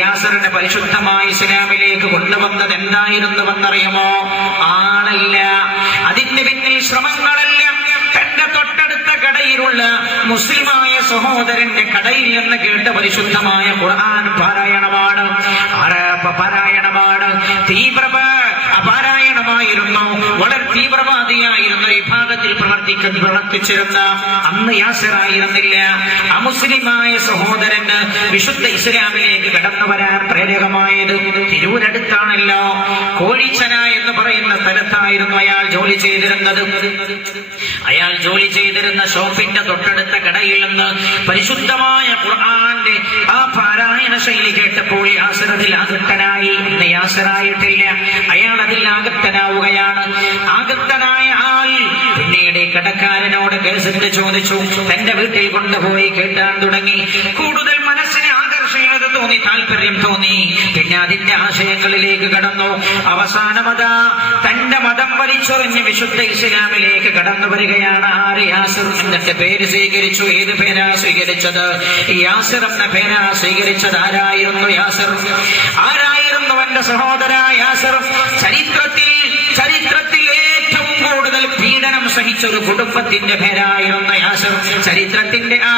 യാസിറിനെ പരിശുദ്ധമായ ഇസ്ലാമിലേക്ക് കൊണ്ടുവന്നത് എന്തായിരുന്നുവെന്നറിയുമോ? ആളല്ല, അതിന്റെ പിന്നിൽ ശ്രമങ്ങളല്ല. തന്റെ തൊട്ടടുത്ത കടയിലുള്ള മുസ്ലിമായ സഹോദരന്റെ കടയിൽ നിന്ന് കേട്ട പരിശുദ്ധമായ ഖുർആൻ പാരായണമാണ്. പാരായണമാണ്. പാരായണമായിരുന്നു. വളരെ തീവ്രവാദിയായിരുന്ന വിഭാഗത്തിൽ പ്രവർത്തിച്ചിരുന്ന അന്ന് യാസിറായിരുന്നില്ല. അമുസ്ലിമായ സഹോദരന് വിശുദ്ധ ഇസ്ലാമിലേക്ക് കടന്നു വരാൻ പ്രേരകമായത് തിരൂരടുത്താണല്ലോ. കോഴിച്ചന എന്ന് പറയുന്ന സ്ഥലത്തായിരുന്നു അയാൾ ജോലി ചെയ്തിരുന്നത്. അയാൾ ജോലി ചെയ്തിരുന്ന ഷോപ്പിന്റെ തൊട്ടടുത്ത കടയിൽ നിന്ന് പരിശുദ്ധമായ ഖുർആന്റെ ആ പാരായണ ശൈലി കേട്ടപ്പോൾ യാസിർ അതിൽ ആകൃഷ്ടനായി. ഇന്ന് യാസിറായിട്ടില്ല, അയാൾ അതിൽ ആകൃഷ്ടനാവുകയാണ്. ആകൃഷ്ടനായ ആൾ പിന്നീട് കടക്കാരനോട് കേസിട്ട് ചോദിച്ചു. തന്റെ വീട്ടിൽ കൊണ്ടുപോയി കേട്ടാൻ തുടങ്ങി. കൂടുതൽ മനസ്സിന് ആകർഷണീയത തോന്നി, താല്പര്യം തോന്നി. പിന്നെ അതിന്റെ ആശയങ്ങളിലേക്ക് കടന്നു. അവസാനമതാ തന്റെ മതം വലിച്ചൊറിഞ്ഞ് വിശുദ്ധ ഇസ്ലാമിലേക്ക് കടന്നു വരികയാണ്. ആര്? യാസിർ. എന്നിട്ട് പേര് സ്വീകരിച്ചു. ഏത് പേരാ സ്വീകരിച്ചത്? യാസിർ എന്ന പേരാ സ്വീകരിച്ചത്. ആരായിരുന്നു യാസിർ? ആരായിരുന്നു എന്റെ സഹോദര യാസിർ? ചരിത്രത്തിൽ ഏറ്റവും കൂടുതൽ പീഡനം സഹിച്ച ഒരു കുടുംബത്തിന്റെ പേരായിരുന്നു യാസിർ. ചരിത്രത്തിന്റെ ആ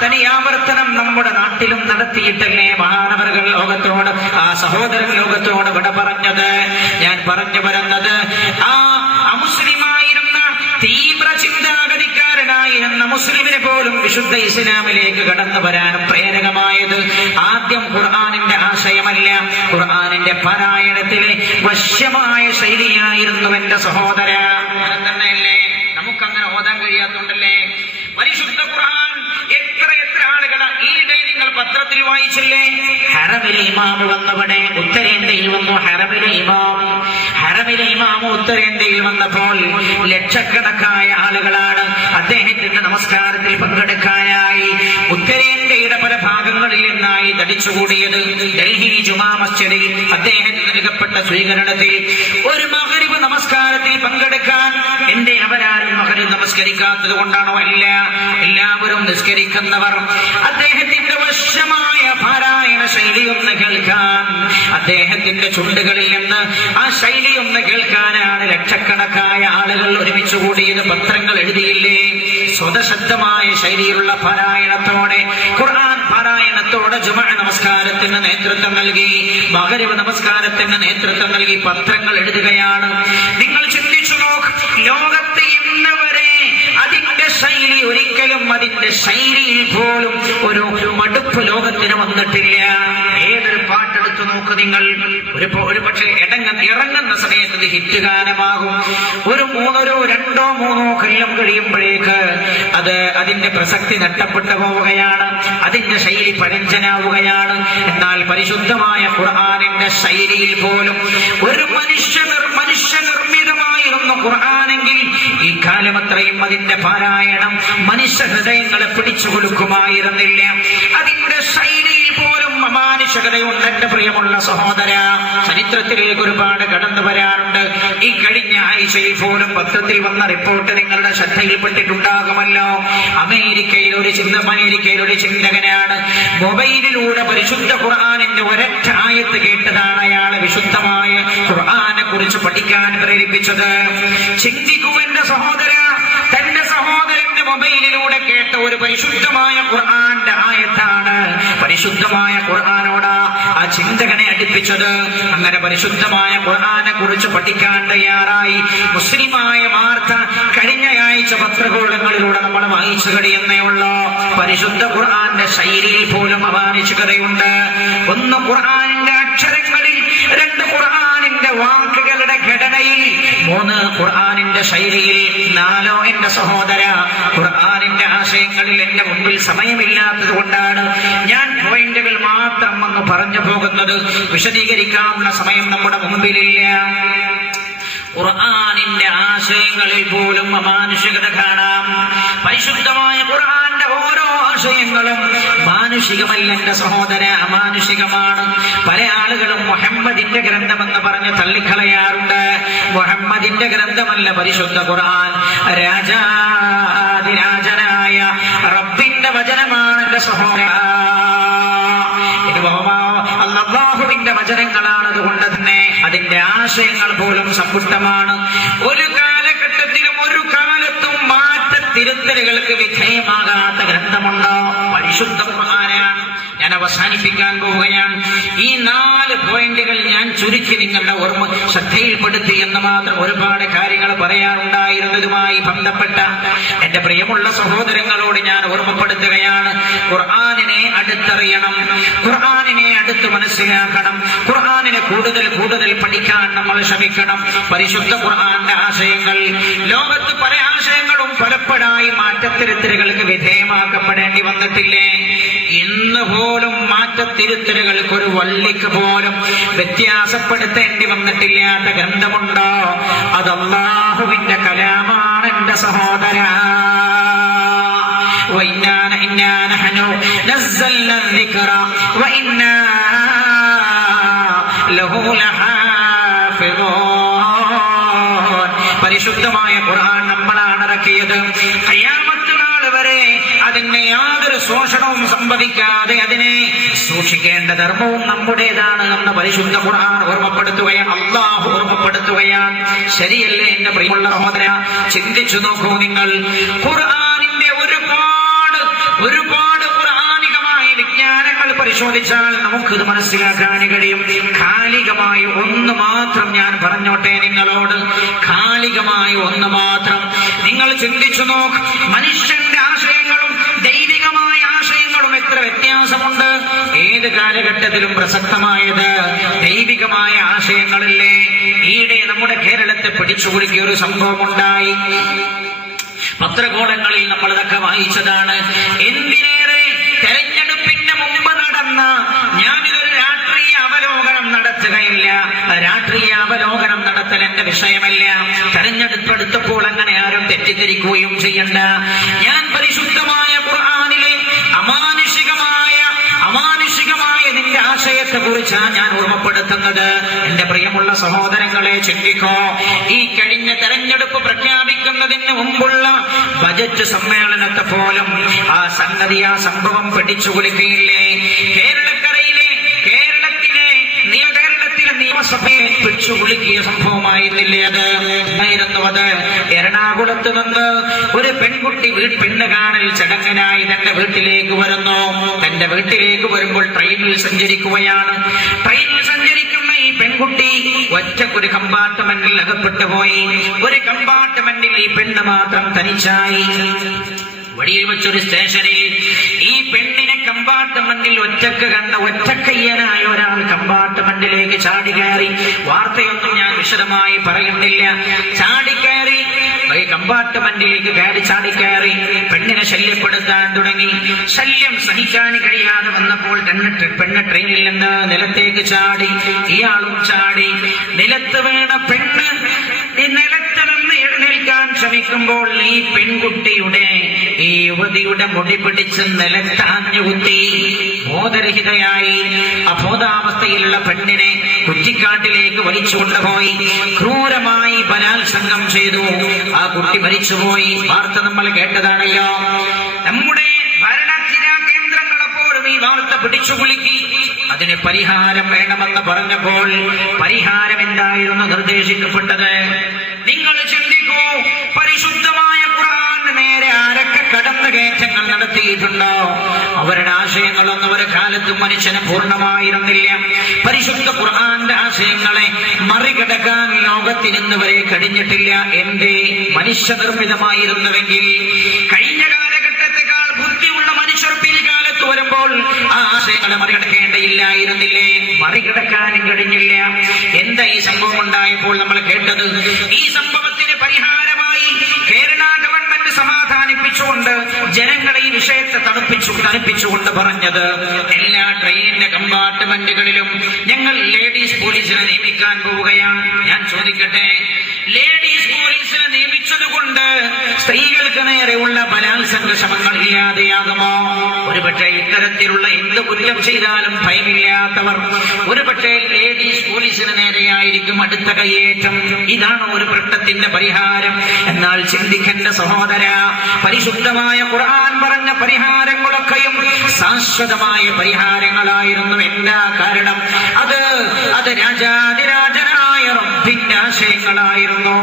തനിയാവർത്തനം നമ്മുടെ നാട്ടിലും നടത്തിയിട്ടല്ലേ മഹാനവറുകൾ ലോകത്തോട്, ആ സഹോദരൻ ലോകത്തോട് വിട പറഞ്ഞത്. ഞാൻ പറഞ്ഞു വരുന്നത്, ആ അമുസ്ലിമായിരുന്ന തീവ്ര ചിന്താഗതിക്കാരനായിരുന്ന മുസ്ലിമിനെ പോലും വിശുദ്ധ ഇസ്ലാമിലേക്ക് കടന്നു വരാൻ പ്രേരകമായത് ആദ്യം ഖുർആനിന്റെ ആശയമല്ല, ഖുർആനിന്റെ പാരായണത്തിലെ വശ്യമായ ശൈലിയായിരുന്നു. എന്റെ സഹോദര, തന്നെയല്ലേ നമുക്കങ്ങനെ ഓതാൻ കഴിയാത്തോണ്ടല്ലേ? പരിശുദ്ധ ഖുർആൻ എത്ര ആളുകൾ ഈയിടെ നിങ്ങൾ പത്രത്തിൽ വായിച്ചില്ലേ? ഹറമിലെ ഇമാം വന്നവിടെ ഉത്തരേന്ത്യയിൽ വന്നു. ഹറമിലെ ഇമാം ഉത്തരേന്ത്യയിൽ വന്നപ്പോൾ ലക്ഷക്കണക്കായ ആളുകളാണ് അദ്ദേഹത്തിന്റെ നമസ്കാരത്തിൽ പങ്കെടുക്കാനായി ഉത്തരേന്ത്യയുടെ പല ഭാഗങ്ങളിൽ നിന്നായി തടിച്ചുകൂടിയത്. ഡൽഹി ജുമാ മസ്ജിദിൽ അദ്ദേഹത്തിന് നൽകപ്പെട്ട സ്വീകരണത്തിൽ ഒരു മഗ്രിബ് നമസ്കാരത്തിൽ പങ്കെടുക്കാൻ അവരാരും മഗ്രിബ് നമസ്കരിക്കാത്തത് കൊണ്ടാണോ? അല്ല, എല്ലാവരും നിസ്കരിക്കുന്നവർ. അദ്ദേഹത്തിന്റെ വശ്യമായ പാരായണ ശൈലിയൊന്ന് കേൾക്കാൻ, അദ്ദേഹത്തിന്റെ ചുണ്ടുകളിൽ നിന്ന് ആ ശൈലിയൊന്ന് കേൾക്കാനാണ് ലക്ഷക്കണക്കായ ആളുകൾ ഒരുമിച്ച് കൂടിയത്. പത്രങ്ങൾ എഴുതിയില്ലേ? സ്വതശബ്ദമായ ശൈലിയിലുള്ള പാരായണത്തോടെ, ഖുർആൻ പാരായണത്തോടെ ജുമുഅ നമസ്കാരത്തിന് നേതൃത്വം നൽകി, മഗ്രിബ് നമസ്കാരത്തിന് നേതൃത്വം നൽകി പത്രങ്ങൾ എഴുതുകയാണ്. നിങ്ങൾ ചിന്തിച്ചു നോക്ക്, ലോകത്ത് ഇന്ന് വരെ അതിന്റെ ശൈലി ഒരിക്കലും, അതിന്റെ ശൈലിയിൽ പോലും ഒരു മടുപ്പ് ലോകത്തിന് വന്നിട്ടില്ല. ഏതൊരു പാട്ടെടുത്തു നോക്ക് നിങ്ങൾ, ഒരു പക്ഷേ ഇറങ്ങുന്ന സമയത്ത് ഇത് ഹിറ്റ് ഗാനമാകും. ഒരു 2-3 കൊല്ലം കഴിയുമ്പോഴേക്ക് അതിന്റെ പ്രസക്തി നഷ്ടപ്പെട്ടു പോവുകയാണ്, അതിന്റെ ശൈലി പഴഞ്ചനാവുകയാണ്. എന്നാൽ പരിശുദ്ധമായ ഖുർആനിന്റെ ശൈലിയിൽ പോലും ഒരു മനുഷ്യനിർമ്മിതമായിരുന്നു ഖുർആനെങ്കിൽ ഈ കാലമത്രയും അതിന്റെ പാരായണം മനുഷ്യ ഹൃദയങ്ങളെ പിടിച്ചു കൊടുക്കുമായിരുന്നില്ല. അതിന്റെ ശൈലിയിൽ പോലും അമാനുഷികതയുണ്ട്. എന്റെ പ്രിയമുള്ള സഹോദര, ചരിത്രത്തിലേക്ക് ഒരുപാട് കടന്നു വരാറുണ്ട്. ഈ കഴിഞ്ഞ ആഴ്ചയിൽ പോലും പത്രത്തിൽ വന്ന റിപ്പോർട്ട് നിങ്ങളുടെ ശ്രദ്ധയിൽപ്പെട്ടിട്ടുണ്ടാകുമല്ലോ. അമേരിക്കയിൽ ഒരു ചിന്തകനാണ് മൊബൈലിലൂടെ പരിശുദ്ധ ഖുർആനിന്റെ ഒരൊറ്റ ആയത്ത് കേട്ടതാണ് അയാളെ വിശുദ്ധമായ ഖുർആനെ കുറിച്ച് പഠിക്കാൻ പ്രേരിപ്പിച്ചത്. ചിന്തിക്കൂ എന്റെ സഹോദര, തന്റെ സഹോദരന്റെ മൊബൈലിലൂടെ കേട്ട ഒരു പരിശുദ്ധമായ ഖുർആന്റെ ആയത്താണ് പരിശുദ്ധമായ ഖുർആനോട് ആ ചിന്തകനെ അടുപ്പിച്ചത്. അങ്ങനെ പരിശുദ്ധമായ ഖുർആനെ കുറിച്ച് പഠിക്കാൻ തയ്യാറായി മുസ്ലിമായ വാർത്ത കഴിഞ്ഞ ആഴ്ച പത്രകോളങ്ങളിലൂടെ നമ്മൾ വായിച്ചു കഴിയുന്നേ ഉള്ളൂ. പരിശുദ്ധ ഖുർആന്റെ ശൈലിയിൽ പോലും അമാനുഷികതയുണ്ട്. 1 ഖുർആനിന്റെ അക്ഷരങ്ങളിൽ, 2 ഖുർആനിന്റെ വാക്കുകളുടെ ഘടനയിൽ, 3 ഖുർആനിന്റെ ശൈലിയിൽ, 4 എന്റെ സഹോദര ഖുർആനിന്റെ ആശയങ്ങളിൽ. എന്റെ മുമ്പിൽ സമയമില്ലാത്തത് കൊണ്ടാണ് ഞാൻ പോയിന്റുകൾ മാത്രം അങ്ങ് പറഞ്ഞു പോകുന്നത്. വിശദീകരിക്കാനുള്ള സമയം നമ്മുടെ മുമ്പിലില്ല. ഖുർആനിന്റെ ആശയങ്ങളിൽ പോലും അമാനുഷികത കാണാം. പരിശുദ്ധമായ ഖുർആന്റെ ഓരോ ആശയങ്ങളും മാനുഷികമല്ല എന്റെ സഹോദര, അമാനുഷികമാണ്. പല ആളുകളും മുഹമ്മദിന്റെ ഗ്രന്ഥമെന്ന് പറഞ്ഞ് തള്ളിക്കളയാറുണ്ട്. മുഹമ്മദിന്റെ ഗ്രന്ഥമല്ല പരിശുദ്ധ ഖുർആൻ, രാജാതിരാജനായ റബ്ബിന്റെ വചനമാണ് എന്റെ സഹോദര. അല്ലാഹുവിന്റെ വചനങ്ങളാണ്. അതുകൊണ്ട് തന്നെ അതിന്റെ ആശയങ്ങൾ പോലും സമ്പുഷ്ടമാണ്. ഒരു കാലഘട്ടത്തിലും ഒരു കാലത്തും തിരുത്തലുകൾക്ക് വിധേയമാകാത്ത ഗ്രന്ഥമുണ്ടോ? പരിശുദ്ധ ഖുർആനാണ്. ഞാൻ അവസാനിപ്പിക്കാൻ പോവുകയാണ്. ഈ 4 പോയിന്റുകൾ ഞാൻ ചുരുക്കി നിങ്ങളുടെ ശ്രദ്ധയിൽപ്പെടുത്തി എന്ന് മാത്രം. ഒരുപാട് കാര്യങ്ങൾ പറയാനുണ്ടായിരുന്നതുമായി ബന്ധപ്പെട്ട എന്റെ പ്രിയമുള്ള സഹോദരങ്ങളോട് ഞാൻ ഓർമ്മപ്പെടുത്തുകയാണ്. ഖുർആനിനെ അടുത്തറിയണം, ഖുർആനിനെ അടുത്ത് മനസ്സിലാക്കണം, ഖുർആനിനെ കൂടുതൽ പഠിക്കാൻ നമ്മൾ ശ്രമിക്കണം. പരിശുദ്ധ ഖുർആന്റെ ആശയങ്ങൾ, ലോകത്ത് പല ആശയങ്ങളും പലപ്പോഴായി മാറ്റത്തിരുത്തലുകൾക്ക് വിധേയമാക്കപ്പെടേണ്ടി വന്നിട്ടില്ലേ? ഇന്ന് പോലും മാറ്റത്തിരുത്തലുകൾക്ക് ഒരു വള്ളിക്ക് പോലും വ്യത്യാസപ്പെടുത്തേണ്ടി വന്നിട്ടില്ലാത്ത ഗ്രന്ഥമുണ്ടോ? അത് അല്ലാഹുവിന്റെ കലാമാണ് എന്റെ സഹോദര. പരിശുദ്ധമായ ഖുർആൻ നമ്മളാണ് ഇറക്കിയത്. ഖിയാമത്ത് നാൾ വരെ അതിന് യാതൊരു ശോഷണവും സംഭവിക്കാതെ അതിനെ സൂക്ഷിക്കേണ്ട ധർമ്മവും നമ്മുടേതാണ് എന്ന് പരിശുദ്ധ ഖുർആൻ ഓർമ്മപ്പെടുത്തുകയാണ്, അല്ലാഹു ഓർമ്മപ്പെടുത്തുകയാണ്. ശരിയല്ലേ എന്റെ പ്രിയമുള്ള സഹോദര? ചിന്തിച്ചു നോക്കൂ നിങ്ങൾ. ഖുർആനിന്റെ ഒരുപാട് ഖുർആനികമായ വിജ്ഞാനങ്ങൾ പരിശോധിച്ചാൽ നമുക്കിത് മനസ്സിലാക്കാൻ കഴിയും. കാലികമായി ഒന്ന് മാത്രം ഞാൻ പറഞ്ഞോട്ടെ നിങ്ങളോട്, കാലികമായി ഒന്ന് മാത്രം. നിങ്ങൾ ചിന്തിച്ചു നോക്ക്, മനുഷ്യന്റെ ആശയങ്ങളും ദൈവികമായ ആശയങ്ങളും എത്ര വ്യത്യാസമുണ്ട്. ഏത് കാലഘട്ടത്തിലും പ്രസക്തമായത് ദൈവികമായ ആശയങ്ങളല്ലേ? ഈയിടെ നമ്മുടെ കേരളത്തെ പിടിച്ചുകുലുക്കിയ ഒരു സംഭവം ഉണ്ടായി. പത്രകോളങ്ങളിൽ നമ്മൾ ഇതൊക്കെ വായിച്ചതാണ്. എന്തിനേറെ തെരഞ്ഞെടുപ്പിന്റെ മുമ്പ് നടന്ന, ഞാനിതൊരു നടത്തുകയില്ല. രാഷ്ട്രീയാവലോകനം നടത്തൽ എന്റെ വിഷയമല്ല. തെരഞ്ഞെടുപ്പെടുത്തപ്പോൾ അങ്ങനെ ആരും തെറ്റിദ്ധരിക്കുകയും ചെയ്യണ്ട. ഞാൻ പരിശുദ്ധമായ ഖുർആനിലെ അമാനുഷികമായ നിന്റെ ആശയത്തെ കുറിച്ചാണ് ഞാൻ ഓർമ്മപ്പെടുത്തുന്നത്. എന്റെ പ്രിയമുള്ള സഹോദരങ്ങളെ, ചിന്തിക്കോ. ഈ കഴിഞ്ഞ തെരഞ്ഞെടുപ്പ് പ്രഖ്യാപിക്കുന്നതിന് മുമ്പുള്ള ബജറ്റ് സമ്മേളനത്തെ പോലും ആ സംഭവം പിടിച്ചു കുലുക്കിയില്ലേ? കേരളത്തിലെ നിയമസഭയെ പിടിച്ചു കുലുക്കിയ സംഭവമായിരുന്നില്ലേ അത്? എറണാകുളത്ത് നിന്ന് ഒരു പെൺകുട്ടി പെണ്ണ് കാണൽ ചടങ്ങിനായി തന്റെ വീട്ടിലേക്ക് വരുന്നു. തന്റെ വീട്ടിലേക്ക് വരുമ്പോൾ ട്രെയിനിൽ സഞ്ചരിക്കുകയാണ്. ട്രെയിനിൽ സഞ്ചരിക്കുന്ന ഈ പെൺകുട്ടി ഒറ്റക്കൊരു കമ്പാർട്ട്മെന്റിൽ അകപ്പെട്ടു പോയി. ഒരു കമ്പാർട്ട്മെന്റിൽ ഈ പെണ്ണ് മാത്രം തനിച്ചായി. വഴിയിൽ വെച്ചൊരു സ്റ്റേഷനിൽ ഈ പെണ്ണിനെ കമ്പാർട്ട്മെന്റിൽ ഒറ്റക്കയ്യനായ ഒരാൾ കമ്പാർട്ട്മെന്റിലേക്ക് ചാടി കയറി. വാർത്തയൊന്നും ഞാൻ വിശദമായി പറയുന്നില്ല. ചാടിക്കയറി കമ്പാർട്ട്മെന്റിലേക്ക് ചാടിക്കയറി പെണ്ണിനെ ശല്യപ്പെടുത്താൻ തുടങ്ങി. ശല്യം സഹിക്കാൻ കഴിയാതെ വന്നപ്പോൾ പെണ്ണ് ട്രെയിനിൽ നിന്ന് നിലത്തേക്ക് ചാടി. ഇയാളും ചാടി. നിലത്ത് വീണ പെണ്ണ് നിലത്ത് നിന്ന് എഴുന്നേൽക്കാൻ ശ്രമിക്കുമ്പോൾ ഈ പെൺകുട്ടിയുടെ ഈ യുവതിയുടെ മുടി പിടിച്ച് നിലത്താഞ്ഞു കുത്തി. ബോധരഹിതയായി അബോധാവസ്ഥയിലുള്ള പെണ്ണിനെ കുറ്റിക്കാട്ടിലേക്ക് വലിച്ചുകൊണ്ടുപോയി ക്രൂരമായി ബലാത്സംഗം ചെയ്തു. ആ കുട്ടി മരിച്ചുപോയി. വാർത്ത നമ്മൾ കേട്ടതാണല്ലോ. നമ്മുടെ ഭരണത്തിനാ കേന്ദ്രങ്ങളെപ്പോഴും ഈ വാർത്ത പിടിച്ചുകുലുക്കി. അതിന് പരിഹാരം വേണമെന്ന് പറഞ്ഞപ്പോൾ പരിഹാരം എന്തായിരുന്നു നിർദ്ദേശിക്കപ്പെട്ടത്? നിങ്ങൾ ചിന്തിക്കൂ. പരിശുദ്ധമായ ഖുർആന് നേരെ ആരൊക്കെ കടന്നുകയറ്റങ്ങൾ നടത്തിയിട്ടുണ്ടോ അവരുടെ ആശയങ്ങളൊന്നും ഒരു കാലത്തും മനുഷ്യന് പൂർണ്ണമായിരുന്നില്ല. പരിശുദ്ധ ഖുർആന്റെ ആശയങ്ങളെ മറികടക്കാൻ ലോകത്തിനിന്ന് വരെ കഴിഞ്ഞിട്ടില്ല. എന്റെ മനുഷ്യനിർമ്മിതമായിരുന്നുവെങ്കിൽ കഴിഞ്ഞ കാലഘട്ടത്തെക്കാൾ ബുദ്ധിയുള്ള മനുഷ്യർ പിൽക്കാലത്ത് വരുമ്പോൾ ആ ആശയങ്ങളെ മറികടക്കേണ്ടയില്ലായിരുന്നില്ലേ? മറികടക്കാനും കഴിഞ്ഞില്ല. എന്താ ഈ സംഭവം ഉണ്ടായപ്പോൾ നമ്മൾ കേട്ടത്? ഈ സംഭവത്തിന് പരിഹാരമായി കേരള ഗവൺമെന്റ് സമാധാനിപ്പിച്ചുകൊണ്ട് ജനങ്ങളെ ഈ വിഷയത്തെ തണുപ്പിച്ചുകൊണ്ട് പറഞ്ഞത്, എല്ലാ ട്രെയിനിന്റെ കമ്പാർട്ട്മെന്റുകളിലും ഞങ്ങൾ ലേഡീസ് പോലീസിനെ നിയമിക്കാൻ പോവുകയാണ്. ഞാൻ ചോദിക്കട്ടെ, ലേഡീസ് പോലീസിനെ നിയമിച്ചതുകൊണ്ട് സ്ത്രീകൾക്ക് നേരെയുള്ള ബലാത്സംഗ ശ്രമങ്ങൾ ഇല്ലാതെയാകുമോ? ഒരുപക്ഷെ ഇത്തരത്തിലുള്ള എന്ത് കുറ്റം ചെയ്താലും ഭയമില്ലാത്തവർ ഒരുപക്ഷെ ലേഡീസ് പോലീസിന് നേരെയായിരിക്കും അടുത്ത കയ്യേറ്റം. ഇതാണ് ഒരു പ്രശ്നത്തിന്റെ പരിഹാരം. എന്നാൽ ചിന്തിക്കേണ്ട സഹോദര, പരിശുദ്ധമായ ഖുർആൻ പറഞ്ഞ പരിഹാരങ്ങളൊക്കെയും ശാശ്വതമായ പരിഹാരങ്ങളായിരുന്നു. എന്താ കാരണം? അത് രാജാതിരാജനായ റബ്ബിന്റെ ആശയങ്ങളായിരുന്നു.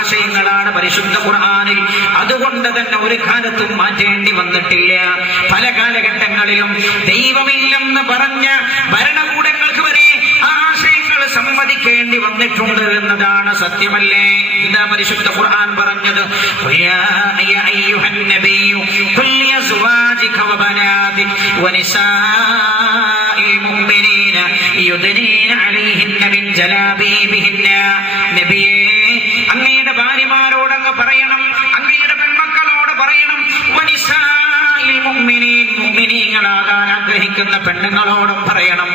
ആശയങ്ങളാണ് പരിശുദ്ധ ഖുർആനിൽ. അതുകൊണ്ട് തന്നെ ഒരു കാലത്തും മാറ്റേണ്ടി വന്നിട്ടില്ല. പല കാലഘട്ടങ്ങളിലും ദൈവമില്ലെന്ന് പറഞ്ഞ ഭരണകൂടങ്ങൾക്ക് വരെ ആശയങ്ങൾ സമ്മതിക്കേണ്ടി വന്നിട്ടുണ്ട് എന്നതാണ് സത്യമല്ലേ? ഇതാ പരിശുദ്ധ ഖുർആൻ പറഞ്ഞത്, നബിയേ, അങ്ങയുടെ ഭാര്യമാരോടങ്ങ് പറയണം, അങ്ങയുടെ പെൺമക്കളോട് പറയണം, മുഅ്മിനീങ്ങളാകാൻ ആഗ്രഹിക്കുന്ന പെണ്ണുങ്ങളോടും പറയണം,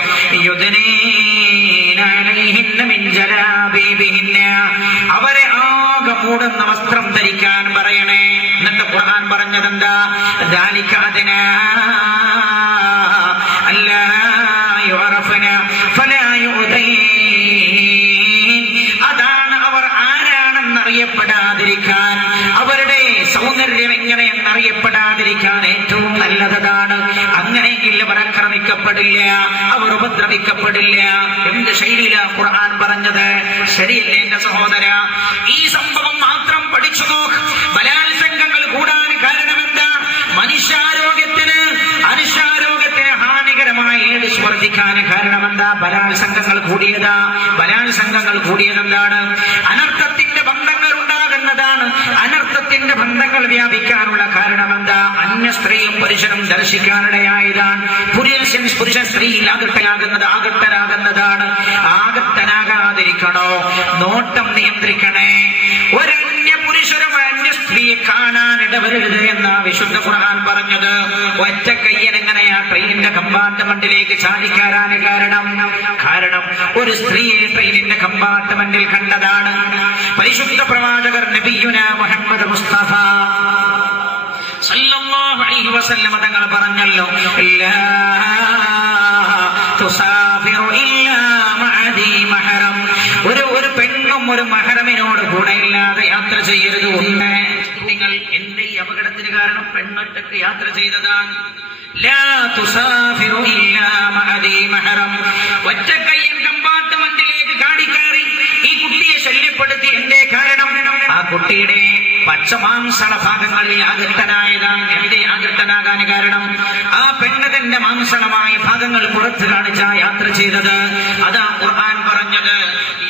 അവരെ ആകെ മൂടുന്ന വസ്ത്രം ധരിക്കാൻ പറയണേ. എന്നിട്ട് ഖുർആൻ പറഞ്ഞതെന്താ? അതാണ് അവർ ആരാണെന്നറിയപ്പെടാതിരിക്കാൻ, അവരുടെ സൗന്ദര്യം എങ്ങനെയെന്നറിയപ്പെടാതിരിക്കാൻ ഏറ്റവും നല്ലതാണ്. അങ്ങനെയെങ്കിൽ അവർ ആക്രമിക്കപ്പെടില്ല, അവർ ഉപദ്രവിക്കപ്പെടില്ല. എന്ത് ശൈലിയിലാണ് ഖുർആൻ പറഞ്ഞത്? ശരിയല്ലേ എന്റെ സഹോദര? ഈ സംഭവം മാത്രം പഠിച്ചു നോക്ക്. ബലാത്സംഗങ്ങൾ കൂടാൻ കാരണമെന്താ? മനുഷ്യാരോഗ്യത്തിന് ഹാനികരമായ എയ്ഡ്സ് വർദ്ധിക്കാൻ കാരണമെന്താ? ബലാത്സംഗങ്ങൾ കൂടിയതെന്താണ്? അനർത്ഥത്തിന്റെ ബന്ധങ്ങൾ ഉണ്ടാകുന്നതാണ്. അനർത്ഥത്തിന്റെ ബന്ധങ്ങൾ വ്യാപിക്കാനുള്ള കാരണമെന്താ? അന്യ സ്ത്രീയും പുരുഷനും ദർശിക്കാനിടയായതാണ്. പുരുഷൻ സ്ത്രീയിൽ ആകട്ടനാകുന്നതാണ്. ആകട്ടനാകാതിരിക്കണോ? നോട്ടം നിയന്ത്രിക്കണേ. ഒരന്യ പുരുഷനും അന്യ സ്ത്രീയെ കാണാൻ ഇടവരരുത് എന്ന വിശുദ്ധ ഖുർആൻ പറഞ്ഞത്. ഒറ്റക്കയ്യൻ എങ്ങനെയാ ട്രെയിനിന്റെ കമ്പാർട്ട്മെന്റിലേക്ക് ചാടിക്കയറാൻ കാരണം ഒരു സ്ത്രീയെ ട്രെയിനിന്റെ കമ്പാർട്ട്മെന്റിൽ കണ്ടതാണ്. പരിശുദ്ധ പ്രവാചകർ നബിയുനാ മുഹമ്മദ് മുസ്തഫ സല്ലല്ലാഹു അലൈഹി വസല്ലം തങ്ങൾ പറഞ്ഞല്ലോ, ലാ തുസാഫിറു ഇല്ലാ മഅദി മഹറം. ഒരു പെണ്ണും ഒരു മഹറമിനോട് കൂടെയില്ലാതെ യാത്ര ചെയ്യരുത്. ഒന്ന്, നിങ്ങൾ എന്റെ ഈ അപകടത്തിന് കാരണം പെണ്ണൊറ്റക്ക് യാത്ര ചെയ്തതാണ്. ലാ തുസാഫിറു ഇല്ലാ മഅദി മഹറം. ഒറ്റക്കയ്യൻ കമ്പാർട്ട്മെന്റിലേക്ക് കാടിക്കയറി ഈ കുട്ടിയെ ശല്യപ്പെടുത്തി. എന്റെ കാരണം ആ കുട്ടിയുടെ പച്ചമാംസള ഭാഗങ്ങളിൽ ആകൃഷ്ടനായതാണ്. എന്റെ ആകൃഷ്ടനാകാൻ കാരണം ആ പെണ്ണ് തന്റെ മാംസളമായ ഭാഗങ്ങൾ പുറത്ത് കാണിച്ച യാത്ര ചെയ്തത്. അതാ ഖുർആൻ പറഞ്ഞത്,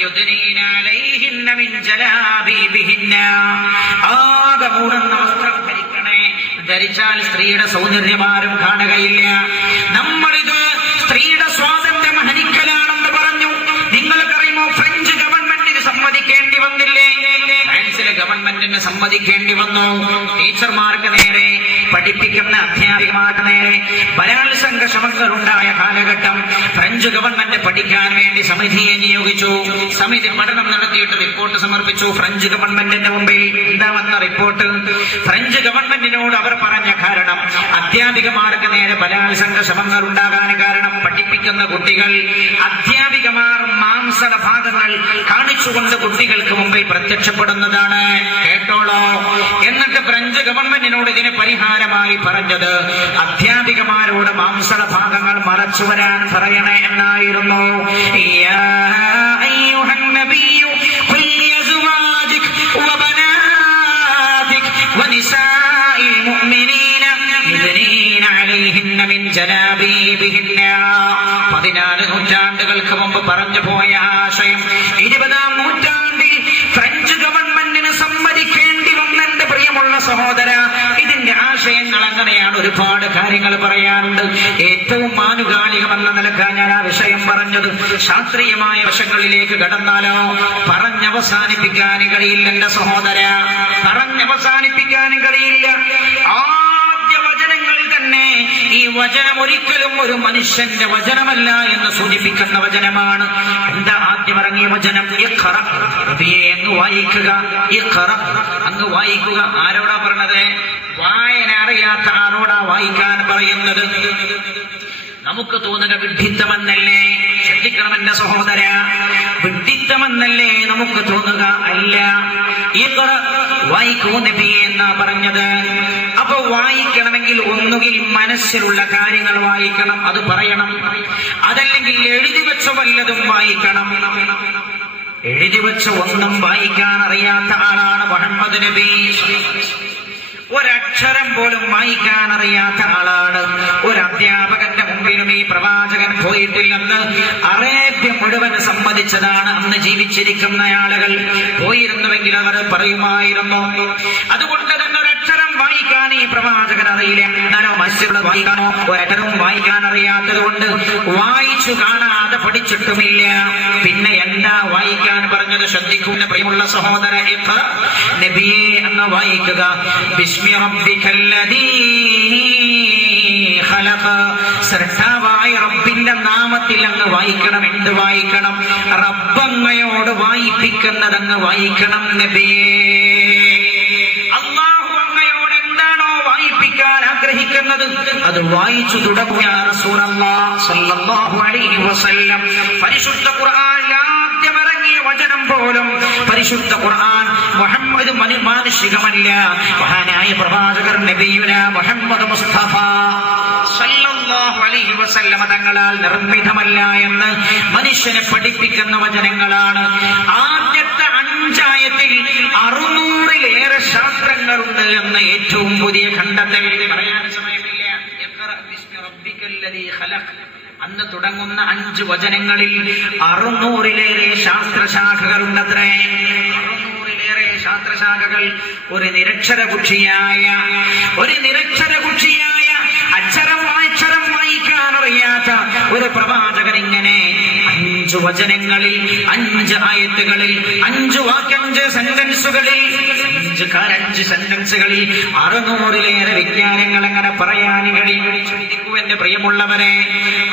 യുദ്നീന അലൈഹിന്ന മിൻ ജലാബീബിഹിന്ന. ആകെ മൂടുന്ന വസ്ത്രം ധരിക്കണേ. ധരിച്ചാൽ സ്ത്രീയുടെ സൗന്ദര്യമാരും കാണുകയില്ല. നമ്മളിത് സ്ത്രീയുടെ സ്വാതന്ത്ര്യം ഹനിക്കലാണെന്ന് പറഞ്ഞു. നിങ്ങൾക്കറിയുമോ, ഫ്രഞ്ച് ഗവൺമെന്റിന് സമ്മതിക്കേണ്ടി വന്നില്ലേ? ഫ്രാൻസിലെ ഗവൺമെന്റിന് സമ്മതിക്കേണ്ടി വന്നു. ടീച്ചർമാർക്ക് നേരെ, പഠിപ്പിക്കുന്ന അധ്യാപികമാർക്ക് നേരെ ബലാത്സംഗ ശ്രമങ്ങൾ ഉണ്ടായ കാലഘട്ടം ഫ്രഞ്ച് ഗവൺമെന്റ് പഠിക്കാൻ വേണ്ടി സമിതിയെ നിയോഗിച്ചു. സമിതി പഠനം നടത്തിയിട്ട് റിപ്പോർട്ട് സമർപ്പിച്ചു ഫ്രഞ്ച് ഗവൺമെന്റിന്റെ മുമ്പിൽ. എന്താ വന്ന റിപ്പോർട്ട്? ഫ്രഞ്ച് ഗവൺമെന്റിനോട് അവർ പറഞ്ഞ കാരണം, അധ്യാപികമാർക്ക് നേരെ ബലാത്സംഗ ശ്രമങ്ങൾ ഉണ്ടാകാൻ കാരണം പഠിപ്പിക്കുന്ന കുട്ടികൾ അധ്യാപികമാർ മാംസള ഭാഗങ്ങൾ കാണിച്ചുകൊണ്ട് കുട്ടികൾക്ക് മുമ്പിൽ പ്രത്യക്ഷപ്പെടുന്നതാണ്. കേട്ടോളോ. എന്നിട്ട് ഫ്രഞ്ച് ഗവൺമെന്റിനോട് ഇതിന് പരിഹാരമായി പറഞ്ഞത്, അധ്യാപികമാരോട് മാംസള ഭാഗങ്ങൾ മറച്ചു വരാൻ പറയണേ എന്നായിരുന്നു. യാ അയ്യുഹൻ നബിയ്യു ഖുൽ ലിഅസ്വാജിക വബനാതിക വനിസാഇൽ മുഅ്മിനീന യുദ്നീന അലൈഹിന്ന മിൻ ജലാബീബിഹിന്ന. 14 നൂറ്റാണ്ടുകൾക്ക് മുമ്പ് പറഞ്ഞു പോയ ആശയം 20-ാം നൂറ്റാണ്ടിൽ ഫ്രഞ്ച് ഗവൺമെന്റിന് സമ്മതിക്കേണ്ടി വന്നെന്റെ പ്രിയമുള്ള സഹോദര. ഇതിന്റെ ആശയങ്ങൾ അങ്ങനെയാണ്. ഒരുപാട് കാര്യങ്ങൾ പറയാനുണ്ട്. ഏറ്റവും ആനുകാലികമെന്ന നിലക്ക് ഞാൻ ആ വിഷയം പറഞ്ഞത്. ശാസ്ത്രീയമായ വശങ്ങളിലേക്ക് കടന്നാലോ പറഞ്ഞവസാനിപ്പിക്കാൻ കഴിയില്ല എന്റെ സഹോദര, പറഞ്ഞവസാനിപ്പിക്കാൻ കഴിയില്ല. ആദ്യ വചനങ്ങളിൽ തന്നെ ഈ വചനം ഒരിക്കലും ഒരു മനുഷ്യന്റെ വചനമല്ല എന്ന് സൂചിപ്പിക്കുന്ന വചനമാണ്. എന്താ ആദ്യം ഇറങ്ങിയ വചനം? ഇഖ്റ, അങ്ങ് വായിക്കുക. ഇഖ്റ, അങ്ങ് വായിക്കുക. ആരോടാ പറഞ്ഞത്? വായന അറിയാത്ത ആരോടാ വായിക്കാൻ പറയുന്നത്? നമുക്ക് തോന്നുക വിഡ്ഢിത്തമെന്നല്ലേ? ശ്രദ്ധിക്കണം എന്റെ സഹോദര, വിഡ്ഢിത്തമെന്നല്ലേ നമുക്ക് തോന്നുക? അല്ല. ഇഖ്റ, വായിക്കൂ നബിയെ എന്നാ പറഞ്ഞത്. അപ്പൊ വായിക്കണമെങ്കിൽ ഒന്നുകിൽ മനസ്സിലുള്ള കാര്യങ്ങൾ വായിക്കണം, അത് പറയണം. അതല്ലെങ്കിൽ എഴുതി വെച്ച വല്ലതും വായിക്കണം. എഴുതി വെച്ച ഒന്നും വായിക്കാൻ അറിയാത്ത ആളാണ് മുഹമ്മദ് നബി. ഒരക്ഷരം പോലും വായിക്കാൻ അറിയാത്ത ആളാണ്. ഒരു അധ്യാപകന്റെ മുമ്പിലും ഈ പ്രവാചകൻ പോയിട്ടില്ലെന്ന് അറേബ്യ മുഴുവൻ സമ്മതിച്ചതാണ്. അന്ന് ജീവിച്ചിരിക്കുന്ന ആളുകൾ പോയിരുന്നുവെങ്കിൽ അവർ പറയുമായിരുന്നു. അതുകൊണ്ട് തന്നെ ഒരക്ഷരം വായിക്കാൻ ഈ പ്രവാചകൻ അറിയില്ല. എന്നാലോ മനുഷ്യരുടെ വായിക്കാനോ ഒരക്ഷരവും വായിക്കാൻ അറിയാത്തത് കൊണ്ട് വായിച്ചു കാണാതെ പഠിച്ചിട്ടുമില്ല. പിന്നെ എന്താ വായിക്കാൻ പറഞ്ഞത്? ശ്രദ്ധിക്കുന്ന പ്രിയമുള്ള സഹോദര, നബിയെ അങ്ങ് വായിക്കുക. ബിസ്മി റബ്ബിക്കല്ലദീ ഖലഖ. സൃഷ്ടാവായ റബ്ബിന്റെ നാമത്തിൽ അങ്ങ് വായിക്കണം. എന്ത് വായിക്കണം? റബ്ബങ്ങയോട് വായിപ്പിക്കുന്നത് അങ്ങ് വായിക്കണം നബിയേ. അല്ലാഹു അങ്ങയോട് എന്താണോ വായിപ്പിക്കാൻ ആഗ്രഹിക്കുന്നത് അത് വായിച്ചു തുടങ്ങുക. യാ റസൂലല്ലാഹ് സ്വല്ലല്ലാഹു അലൈഹി വസല്ലം. പരിശുദ്ധ ഖുർആൻ ആദ്യമിറങ്ങിയ വചനം പോലും പരിശുദ്ധ ഖുർആൻ മുഹമ്മദ് മാനുഷികമല്ല. മഹാനായ പ്രവാചകർ നബിയുനാ മുഹമ്മദ് മുസ്തഫ സല്ലല്ലാഹു അലൈഹി വസല്ലം തങ്ങളാൽ നിർമ്മിതമല്ല എന്ന് മനുഷ്യനെ പഠിപ്പിക്കുന്ന വചനങ്ങളാണ്. ആദ്യത്തെ 5 ആയത്തിൽ 600-ലേറെ ശാസ്ത്രങ്ങളുണ്ട് എന്ന് ഏറ്റവും പുതിയ കണ്ടെത്തൽ. പറയാൻ സമയമില്ല. ഇഖ്റ ബിസ്മി റബ്ബിക്കല്ലദീ ഖലഖ്. അന്ന് തുടങ്ങുന്ന 5 വചനങ്ങളിൽ 600-ലേറെ ശാസ്ത്രശാഖകളുണ്ടത്രേ. 600-ലേറെ ശാസ്ത്രശാഖകൾ. ഒരു നിരക്ഷര കുക്ഷിയായ അക്ഷരം വായിക്കാൻ അറിയാത്ത ഒരു പ്രവാചകൻ ഇങ്ങനെ 5 5 വചനങ്ങളിൽ, 5 ആയത്തുകളിൽ, 5 സെന്റൻസുകളിൽ, 5 സെന്റൻസുകളിൽ 600-ലേറെ വിജ്ഞാനങ്ങൾ അങ്ങനെ പറയാൻ കഴിയും. എന്റെ പ്രിയമുള്ളവരെ,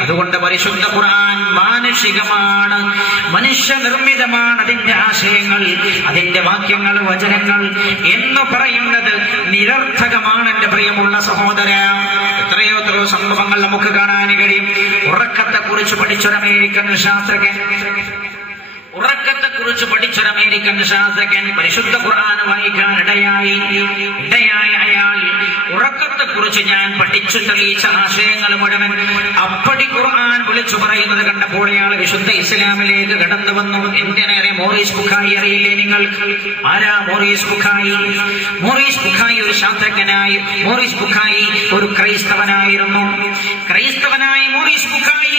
അതുകൊണ്ട് പരിശുദ്ധ ഖുർആൻ മാനുഷികമാണ്, മനുഷ്യനിർമ്മിതമാണ്. അതിന്റെ ആശയങ്ങൾ, അതിന്റെ വാക്യങ്ങൾ, വചനങ്ങൾ എന്ന് പറയുന്നത് നിരർത്ഥകമാണ്. എന്റെ പ്രിയമുള്ള സഹോദര, എത്രയോ സംഭവങ്ങൾ നമുക്ക് കാണാൻ കഴിയും. ഉറക്കത്തെക്കുറിച്ച് പഠിച്ചൊരു അമേരിക്കൻ ശാസ്ത്രജ്ഞൻ പരിശുദ്ധ ഖുർആൻ വായിക്കാൻ ഇടയായ അയാൾ ഉറക്കത്തെക്കുറിച്ച് ഞാൻ പഠിച്ചു തെളിയിച്ച ആശയങ്ങൾ മുഴുവൻ അപ്പടി ഖുർആൻ വിളിച്ചു പറയുന്നത് കണ്ടപ്പോൾ അയാൾ വിശുദ്ധ ഇസ്ലാമിലേക്ക് കടന്നു വന്നു. എന്റെ നേരെ മോറിസ് ബുഖായി അറിയില്ലേ നിങ്ങൾ? ആരാ മോറിസ് ബുഖായി? മോറിസ് ബുഖായി ഒരു ശാസ്ത്രജ്ഞനായി, മോറിസ് ബുഖായി ഒരു ക്രൈസ്തവനായിരുന്നു. മോറിസ് ബുഖായി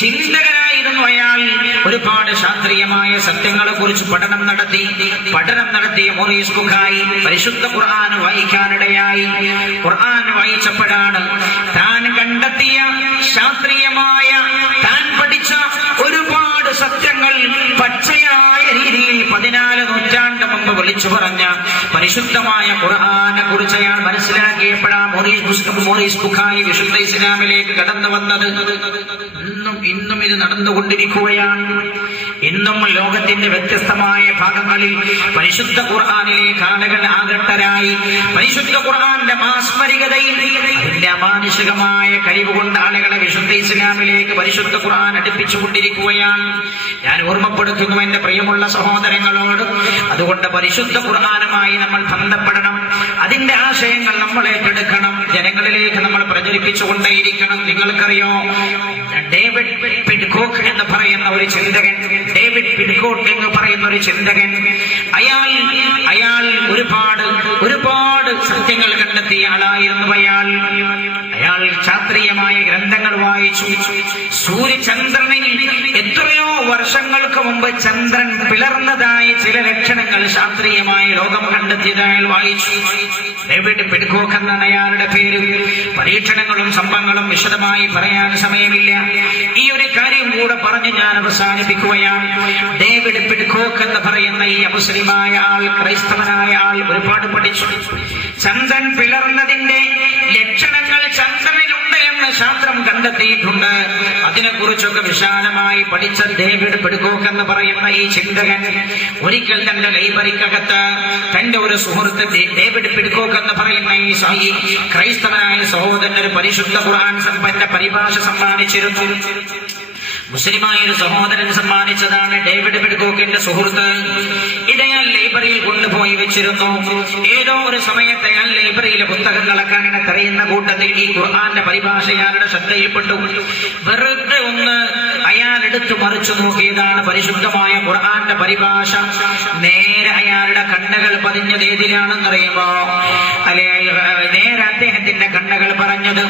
ചിന്തകനായിരുന്നു. അയാൾ ഒരുപാട് ശാസ്ത്രീയമായ സത്യങ്ങളെ കുറിച്ച് പഠനം നടത്തിയ മോറിസ് ബുഖായി പരിശുദ്ധ ഖുർആൻ വായിക്കാനിടയായി. ഖുർആൻ വായിച്ചപ്പോഴാണ് താൻ കണ്ടെത്തിയ ശാസ്ത്രീയമായ, താൻ പഠിച്ച ഒരുപാട് സത്യങ്ങൾ പച്ചയായ രീതിയിൽ 14 നൂറ്റാണ്ട് മുമ്പ് വിളിച്ചു പറഞ്ഞ പരിശുദ്ധമായ ഖുർആനെ കുറിച്ച് അയാൾ മനസ്സിലാക്കിയപ്പോഴാണ് മോറിസ് ബുഖായി വിശുദ്ധ ഇസ്ലാമിലേക്ക് കടന്നു വന്നത്. ഇന്നും ഇത് നടന്നുകൊണ്ടിരിക്കുകയാണ്. ഇന്നും ലോകത്തിന്റെ വ്യത്യസ്തമായ ഭാഗങ്ങളിൽ പരിശുദ്ധ ഖുർആനിലേക്ക് ആളുകൾ ആകൃഷ്ടരായി. പരിശുദ്ധ ഖുർആന്റെ മാസ്മരികതയിൽ, അതിന്റെ അമാനുഷികമായ കഴിവുകൊണ്ട് ആളുകളെ വിശുദ്ധ ഇസ്ലാമിലേക്ക് പരിശുദ്ധ ഖുർആൻ അടുപ്പിച്ചുകൊണ്ടിരിക്കുകയാണ്. ഞാൻ ഓർമ്മപ്പെടുത്തുന്നു എന്റെ പ്രിയമുള്ള സഹോദരങ്ങളോട്, അതുകൊണ്ട് പരിശുദ്ധ ഖുർആനുമായി നമ്മൾ ബന്ധപ്പെടണം. അതിന്റെ ആശയങ്ങൾ നമ്മൾ ഏറ്റെടുക്കണം, ജനങ്ങളിലേക്ക് നമ്മൾ പ്രചരിപ്പിച്ചുകൊണ്ടേയിരിക്കണം. നിങ്ങൾക്കറിയോ, ഡേവിഡ് പിഡ്കോക്ക് എന്ന് പറയുന്ന ഒരു ചിന്തകൻ, അയാൾ ഒരുപാട് സത്യങ്ങൾ കണ്ടെത്തിയ ആളായിരുന്നു. അയാൾ ശാസ്ത്രീയമായ ഗ്രന്ഥങ്ങൾ വായിച്ചു. സൂര്യചന്ദ്രനിൽ എത്രയോ വർഷങ്ങൾക്ക് മുമ്പ് ചന്ദ്രൻ പിളർന്നതായ ചില ലക്ഷണങ്ങൾ ശാസ്ത്രീയമായ ലോകം കണ്ടെത്തിയതായി വായിച്ചു. ഡേവിഡ് പിഡ്കോക്ക് എന്നാണ് അയാളുടെ പേര്. പരീക്ഷണങ്ങളും സംഭവങ്ങളും വിശദമായി പറയാൻ സമയമില്ല. ഈ ഒരു കാര്യം കൂടെ പറഞ്ഞ് ഞാൻ അവസാനിപ്പിക്കുകയാണ്. ഡേവിഡ് പിഡ്കോക്ക് എന്ന് പറയുന്ന ഈ അമുസ്ലിമായ ആൾ, ക്രൈസ്തവനായ ആൾ ഒരുപാട് പഠിച്ചു. ചന്ദ്രൻ പിളർന്നതിന്റെ ലക്ഷണങ്ങൾ ചന്ദ്രനിലുണ്ട് എന്ന് ശാസ്ത്രം കണ്ടെത്തിയിട്ടുണ്ട്. അതിനെക്കുറിച്ചൊക്കെ വിശാലമായി പഠിച്ച ഡേവിഡ് പിഡ്കോക്ക് എന്ന് പറയുന്ന ഈ ചിന്തകൻ ഒരിക്കൽ തന്റെ ലൈബ്രറിക്കകത്ത് തന്റെ ഒരു സുഹൃത്ത് ഡേവിഡ് പിഡ്കോക്ക് എന്ന് പറയുന്ന ഈ ക്രൈസ്തവനായ സഹോദരൻ ഒരു പരിശുദ്ധ ഖുർആൻ സമ്പന്ന പരിഭാഷ സമ്മാനിച്ചിരുന്നു. മുസ്ലിമായ ഒരു സഹോദരൻ സമ്മാനിച്ചതാണ് ഡേവിഡ് പിഡ്കോക്കിന്റെ സുഹൃത്ത്. ഇതയാൾ ലൈബ്രറിയിൽ കൊണ്ടുപോയി വെച്ചിരുന്നു. ഏതോ ഒരു സമയത്ത് അയാൾ ലൈബ്രറിയിലെ പുസ്തകങ്ങളൊക്കെ അങ്ങനെ തെരയുന്ന കൂട്ടത്തിൽ ഈ ഖുർആന്റെ പരിഭാഷ അയാളുടെ ശ്രദ്ധയിൽപ്പെട്ടു. വെറുതെ ഒന്ന് അയാൾ എടുത്തു മറിച്ചു നോക്കിയതാണ് പരിശുദ്ധമായ ഖുർആന്റെ പരിഭാഷ. നേരെ അയാളുടെ കണ്ണുകൾ പതിഞ്ഞത് ഏതിലാണെന്നറിയുമോ? അല്ലെ, നേരെ അദ്ദേഹത്തിന്റെ കണ്ണുകൾ പറഞ്ഞത്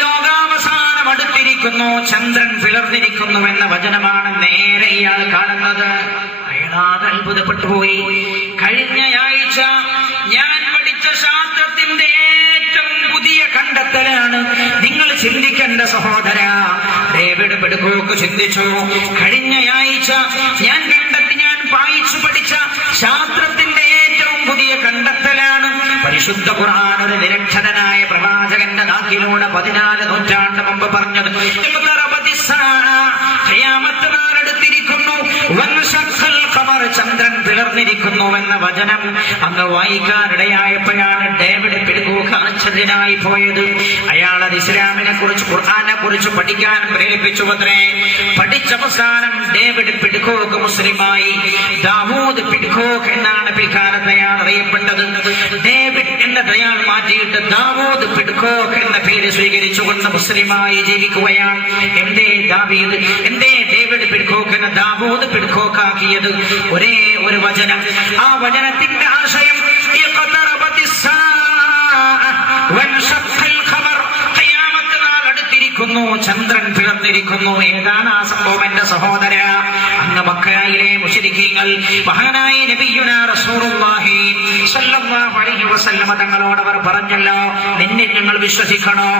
ലോകാവസാനം അടുത്തിരിക്കുന്നു, ചന്ദ്രൻ പിളർന്നിരിക്കുന്നു എന്ന വചനമാണ് നേരെ ഇയാൾ കാണുന്നത്. അയാളാകെ അത്ഭുതപ്പെട്ടുപോയി. കഴിഞ്ഞ ആഴ്ച ഞാൻ പഠിച്ച ശാസ്ത്രത്തിന്റെ ഏറ്റവും പുതിയ കണ്ടെത്തലാണ്. നിങ്ങൾ ചിന്തിക്കേണ്ട സഹോദര. ഡേവിഡ് പിഡ്കോക്ക് ചിന്തിച്ചു, കഴിഞ്ഞ ആഴ്ച ഞാൻ വായിച്ചു പഠിച്ച ശാസ്ത്രത്തിന്റെ ഏറ്റവും പുതിയ കണ്ടെത്തലാണ്. പരിശുദ്ധ ഖുർആൻ ഒരു നിരക്ഷരനായ പ്രവാചകന്റെ നാക്കിലൂടെ 14 നൂറ്റാണ്ട് മുമ്പ് പറഞ്ഞത് ഖിയാമത്ത് നാൾ അടുത്തിരിക്കുന്നു, ചന്ദ്രൻ പിളർന്നിരിക്കുന്നു എന്ന വചനം അങ്ങ് വായിക്കാനിടയായപ്പോഴാണ് ഡേവിഡ് പിഡ്കോക്ക് ആശ്ചര്യനായി പോയത്. അയാൾ അത് ഇസ്ലാമിനെ കുറിച്ച്, ഖുർആനെ കുറിച്ച് പഠിക്കാൻ പ്രേരിപ്പിച്ചു. അത്രേ പഠിച്ചവസാനം ഡേവിഡ് പിഡ്കോക്ക് മുസ്ലിമായി. ദാവൂദ് പിഡ്കോക്ക് എന്നാണ് പിൽക്കാലത്ത് അയാൾ അറിയപ്പെട്ടത്. ഡേവിഡ് എന്നതയാൾ മാറ്റിയിട്ട് ദാവൂദ് പിഡ്കോക്ക് എന്ന പേര് സ്വീകരിച്ചുകൊണ്ട് മുസ്ലിമായി ജീവിക്കുകയാണ്. എന്തേ ഡേവിഡ് പിഡ്കോക്ക് എന്ന ദാവൂദ് പിഡ്കോക്ക് ആക്കിയത് ഒരേ ഒരു വചനം. ആ വചനത്തിന്റെ ആശയം ചന്ദ്രൻ പിളർന്നിരിക്കുന്നു. ഏതാണ് ആ സംഭവം എന്റെ സഹോദര? അങ്ങ് മക്കയിലെ മുശ്രിക്കീങ്ങൾ മഹാനായ നബിയുനാ റസൂലുള്ളാഹി സ്വല്ലല്ലാഹു സല്ലല്ലാഹു അലൈഹി വസല്ലമ തങ്ങളോട് അവർ പറഞ്ഞല്ലോ, നിന്നെ ഞങ്ങൾ വിശ്വസിക്കണോ?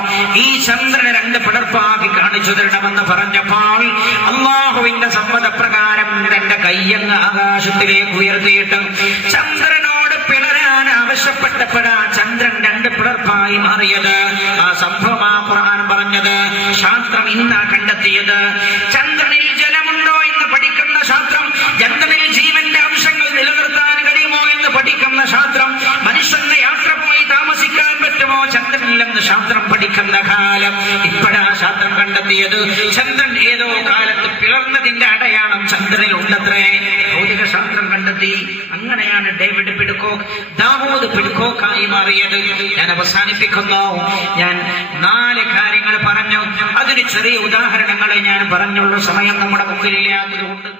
ഈ ചന്ദ്രനെ 2 പിളർപ്പാക്കി കാണിച്ചു തരണമെന്ന് പറഞ്ഞപ്പോൾ അല്ലാഹുവിന്റെ സമ്മതപ്രകാരം തന്റെ കയ്യങ്ങ് ആകാശത്തിലേക്ക് ഉയർത്തിയിട്ട് ചന്ദ്രനോട് പിളരാൻ ആവശ്യപ്പെട്ടപ്പോഴാ ചന്ദ്രൻ 2 പിളർപ്പായി മാറിയത്. ആ സംഭവമാ ഖുർആൻ പറഞ്ഞത്. ശാസ്ത്രം ഇന്നാ കണ്ടെത്തിയത്. ചന്ദ്രനിൽ ജലമുണ്ടോ എന്ന് പഠിക്കുന്ന ശാസ്ത്രം, ചന്ദ്രനിൽ ജീവന്റെ അംശങ്ങൾ നിലനിർത്താൻ കഴിയുമോ എന്ന് പഠിക്കുന്ന ശാസ്ത്രം, മനുഷ്യന്റെ യാത്ര പോയി താമസിക്കാൻ പറ്റുമോ ചന്ദ്രനിലെന്ന് ശാസ്ത്രം പഠിക്കുന്ന കാലം. ഇപ്പോഴാ ശാസ്ത്രം കണ്ടെത്തിയത് ചന്ദ്രൻ ഏതോ കാലത്ത് പിളർന്നതിന്റെ അടയാളം ചന്ദ്രനിൽ ഉണ്ടത്രേ. ഭൗതിക ശാസ്ത്രം കണ്ടെത്തി. അങ്ങനെയാണ് ഡേവിഡ് പിഡ്കോക്ക് ദാവൂദ് പിഡ്കോക്കായി മാറിയത്. ഞാൻ അവസാനിപ്പിക്കുന്നു. ഞാൻ 4 കാര്യങ്ങൾ പറഞ്ഞു. അതിന് ചെറിയ ഉദാഹരണങ്ങളെ ഞാൻ പറഞ്ഞുള്ളൂ. സമയം നമ്മുടെ മുമ്പിലില്ലാത്തതുകൊണ്ട്